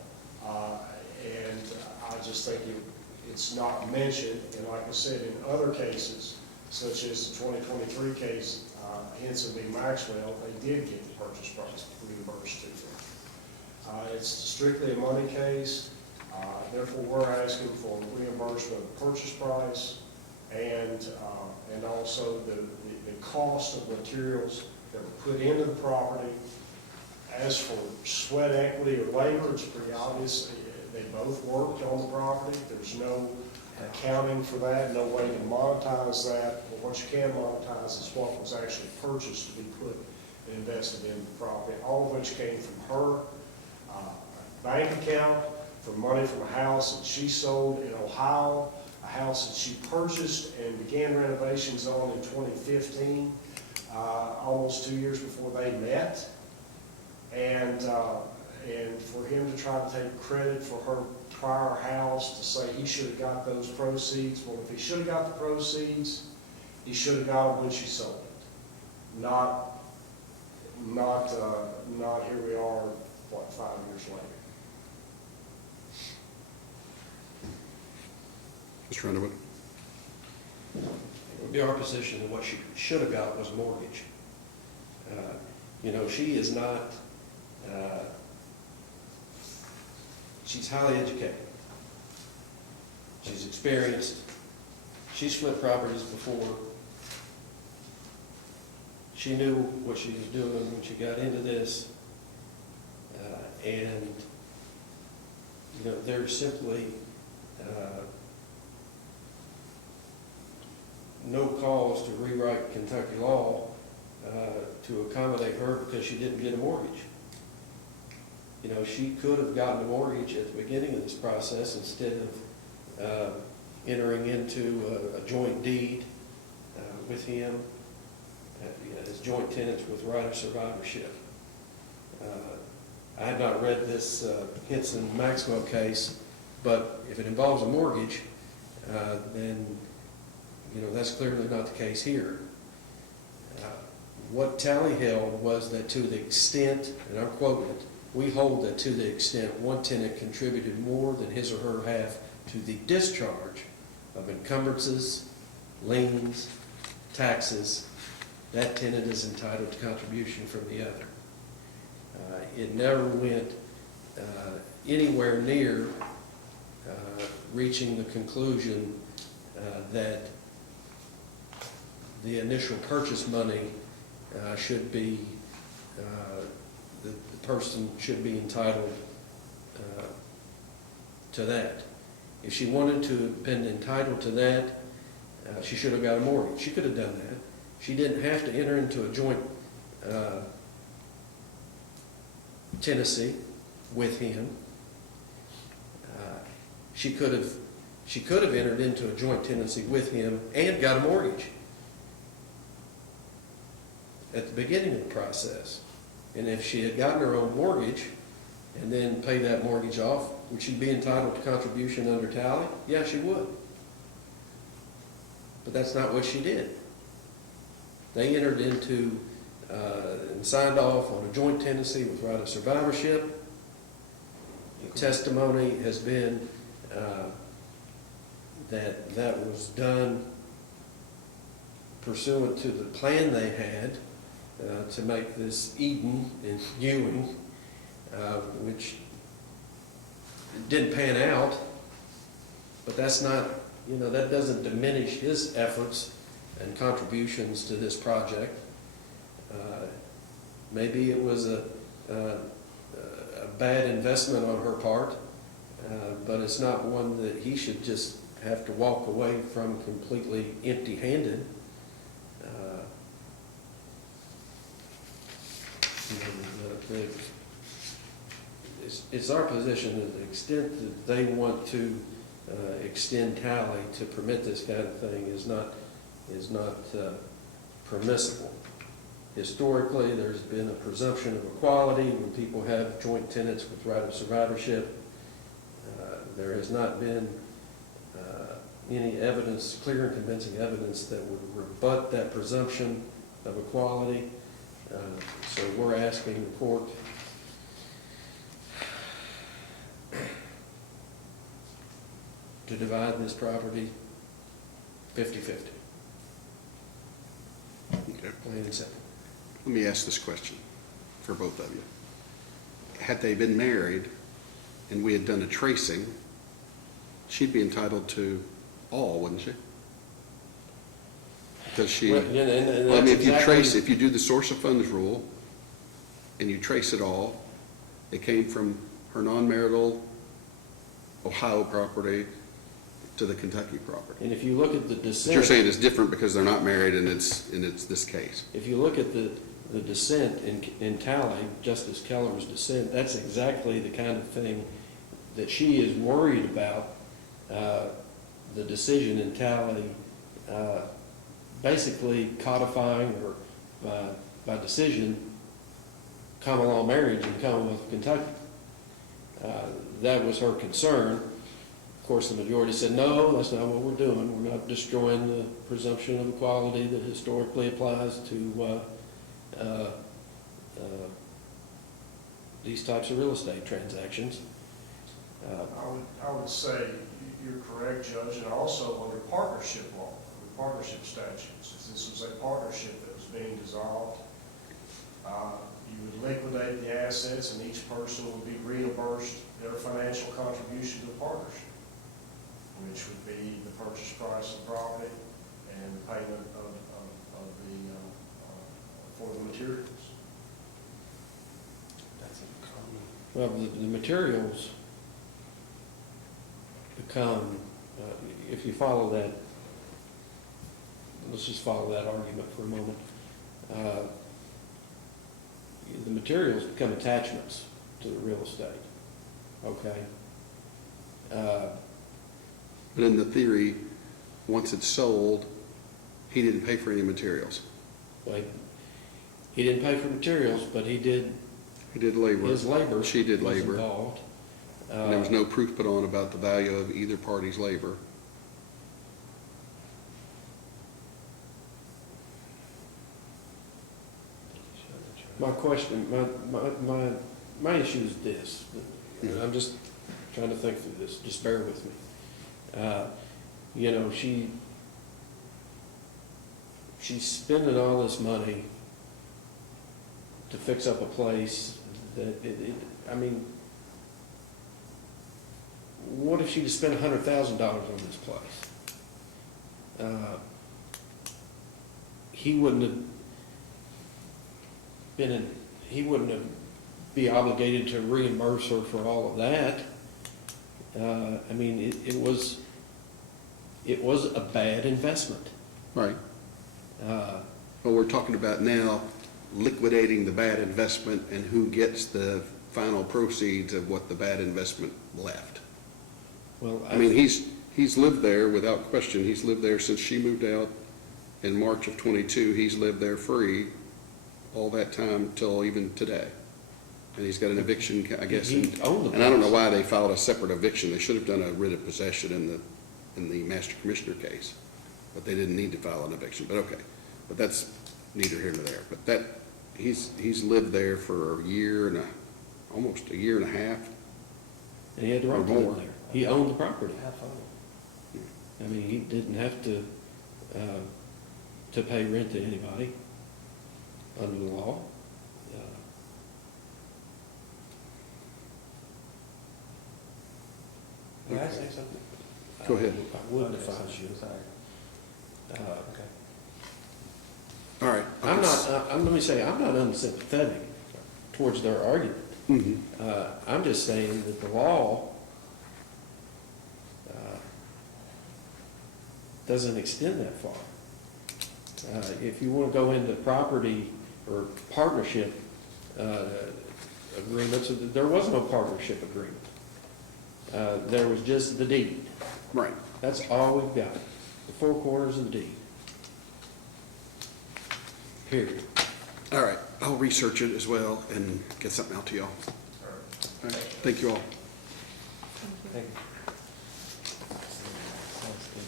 And I just think it's not mentioned, and like I said, in other cases, such as the 2023 case, Henson v. Maxwell, they did get the purchase price reimbursed to them. It's strictly a money case, therefore we're asking for reimbursement of the purchase price and also the cost of materials that were put into the property. As for sweat equity or labor, it's pretty obvious they both worked on the property. There's no accounting for that, no way to monetize that. But what you can monetize is what was actually purchased to be put and invested in the property, all of which came from her bank account, from money from a house that she sold in Ohio, a house that she purchased and began renovations on in 2015, almost 2 years before they met. And for him to try to take credit for her prior house, to say he should have got those proceeds, well, if he should have got the proceeds, he should have got them when she sold it. Not here we are, what, 5 years later. Mr. Underwood? It would be our position that what she should have got was a mortgage. You know, she is not, she's highly educated. She's experienced. She's flipped properties before. She knew what she was doing when she got into this. And, you know, there's simply no cause to rewrite Kentucky law to accommodate her because she didn't get a mortgage. You know, she could have gotten a mortgage at the beginning of this process instead of entering into a joint deed with him as joint tenants with right of survivorship. I had not read this Henson-Maxwell case, but if it involves a mortgage, then you know that's clearly not the case here. What Talley held was that to the extent, and I'm quoting it, we hold that to the extent one tenant contributed more than his or her half to the discharge of encumbrances, liens, taxes, that tenant is entitled to contribution from the other. It never went anywhere near reaching the conclusion that the initial purchase money should be, the person should be entitled to that. If she wanted to have been entitled to that, she should have got a mortgage. She could have done that. She didn't have to enter into a joint tenancy with him. She could have entered into a joint tenancy with him and got a mortgage at the beginning of the process. And if she had gotten her own mortgage and then paid that mortgage off, would she be entitled to contribution under tally? Yeah, she would. But that's not what she did. They entered into and signed off on a joint tenancy with right of survivorship. Testimony has been that that was done pursuant to the plan they had to make this Eden and Ewing, which didn't pan out, but that's not, that doesn't diminish his efforts and contributions to this project. Maybe it was a bad investment on her part, but it's not one that he should just have to walk away from completely empty-handed. It's our position that the extent that they want to extend tally to permit this kind of thing is not permissible. Historically, there's been a presumption of equality when people have joint tenants with right of survivorship. There has not been any evidence, clear and convincing evidence, that would rebut that presumption of equality. So we're asking the court to divide this property 50-50. Okay. Plain and simple. Let me ask this question for both of you. Had they been married and we had done a tracing, she'd be entitled to all, wouldn't she? Because she, Well, yeah, and well, I mean, that's if you trace, exactly- if you do the source of funds rule and you trace it all, it came from her non-marital Ohio property to the Kentucky property. And if you look at the But dissent. you're saying it's different because they're not married and it's this case. If you look at the dissent in Tally, Justice Keller's dissent, that's exactly the kind of thing that she is worried about. The decision in Tally basically codifying, or by decision, common law marriage in the Commonwealth of Kentucky. That was her concern. Of course, the majority said, no, that's not what we're doing. We're not destroying the presumption of equality that historically applies to these types of real estate transactions. I would say you're correct, Judge, and also under partnership law, under partnership statutes, if this was a partnership that was being dissolved, you would liquidate the assets and each person would be reimbursed their financial contribution to the partnership, which would be the purchase price of the property and the payment for the materials. Well, the materials become, if you follow that, let's just follow that argument for a moment. The materials become attachments to the real estate, okay? But in the theory, once it's sold, he didn't pay for any materials. Well, he didn't pay for materials, but he did He did labor. his labor. She did was labor. involved. And there was no proof put on about the value of either party's labor. My question, my issue is this, and I'm just trying to think through this, just bear with me. she's spending all this money to fix up a place that, I mean, what if she just spent $100,000 on this place? He wouldn't have be obligated to reimburse her for all of that. I mean, it was a bad investment. Right. But we're talking about now liquidating the bad investment and who gets the final proceeds of what the bad investment left. Well, I mean, he's lived there without question. He's lived there since she moved out in March of '22. He's lived there free all that time till even today. And he's got an eviction, I guess. He owned the And I don't know place. why they filed a separate eviction. They should have done a writ of possession in the master commissioner case. But they didn't need to file an eviction, but okay. But that's neither here nor there. But he's lived there for almost a year and a half. And he had the Or right to live more. there. He owned the property. I mean, he didn't have to pay rent to anybody under the law. May I say something? Go ahead. I wouldn't if I was you. Okay. All right. Let me say, I'm not unsympathetic towards their argument. Mhm. I'm just saying that the law doesn't extend that far. If you want to go into property or partnership agreements, there was no partnership agreement. There was just the deed. Right. That's all we've got, the four corners of the deed. Period. All right. I'll research it as well and get something out to y'all. All right. Thank you all. Thank you.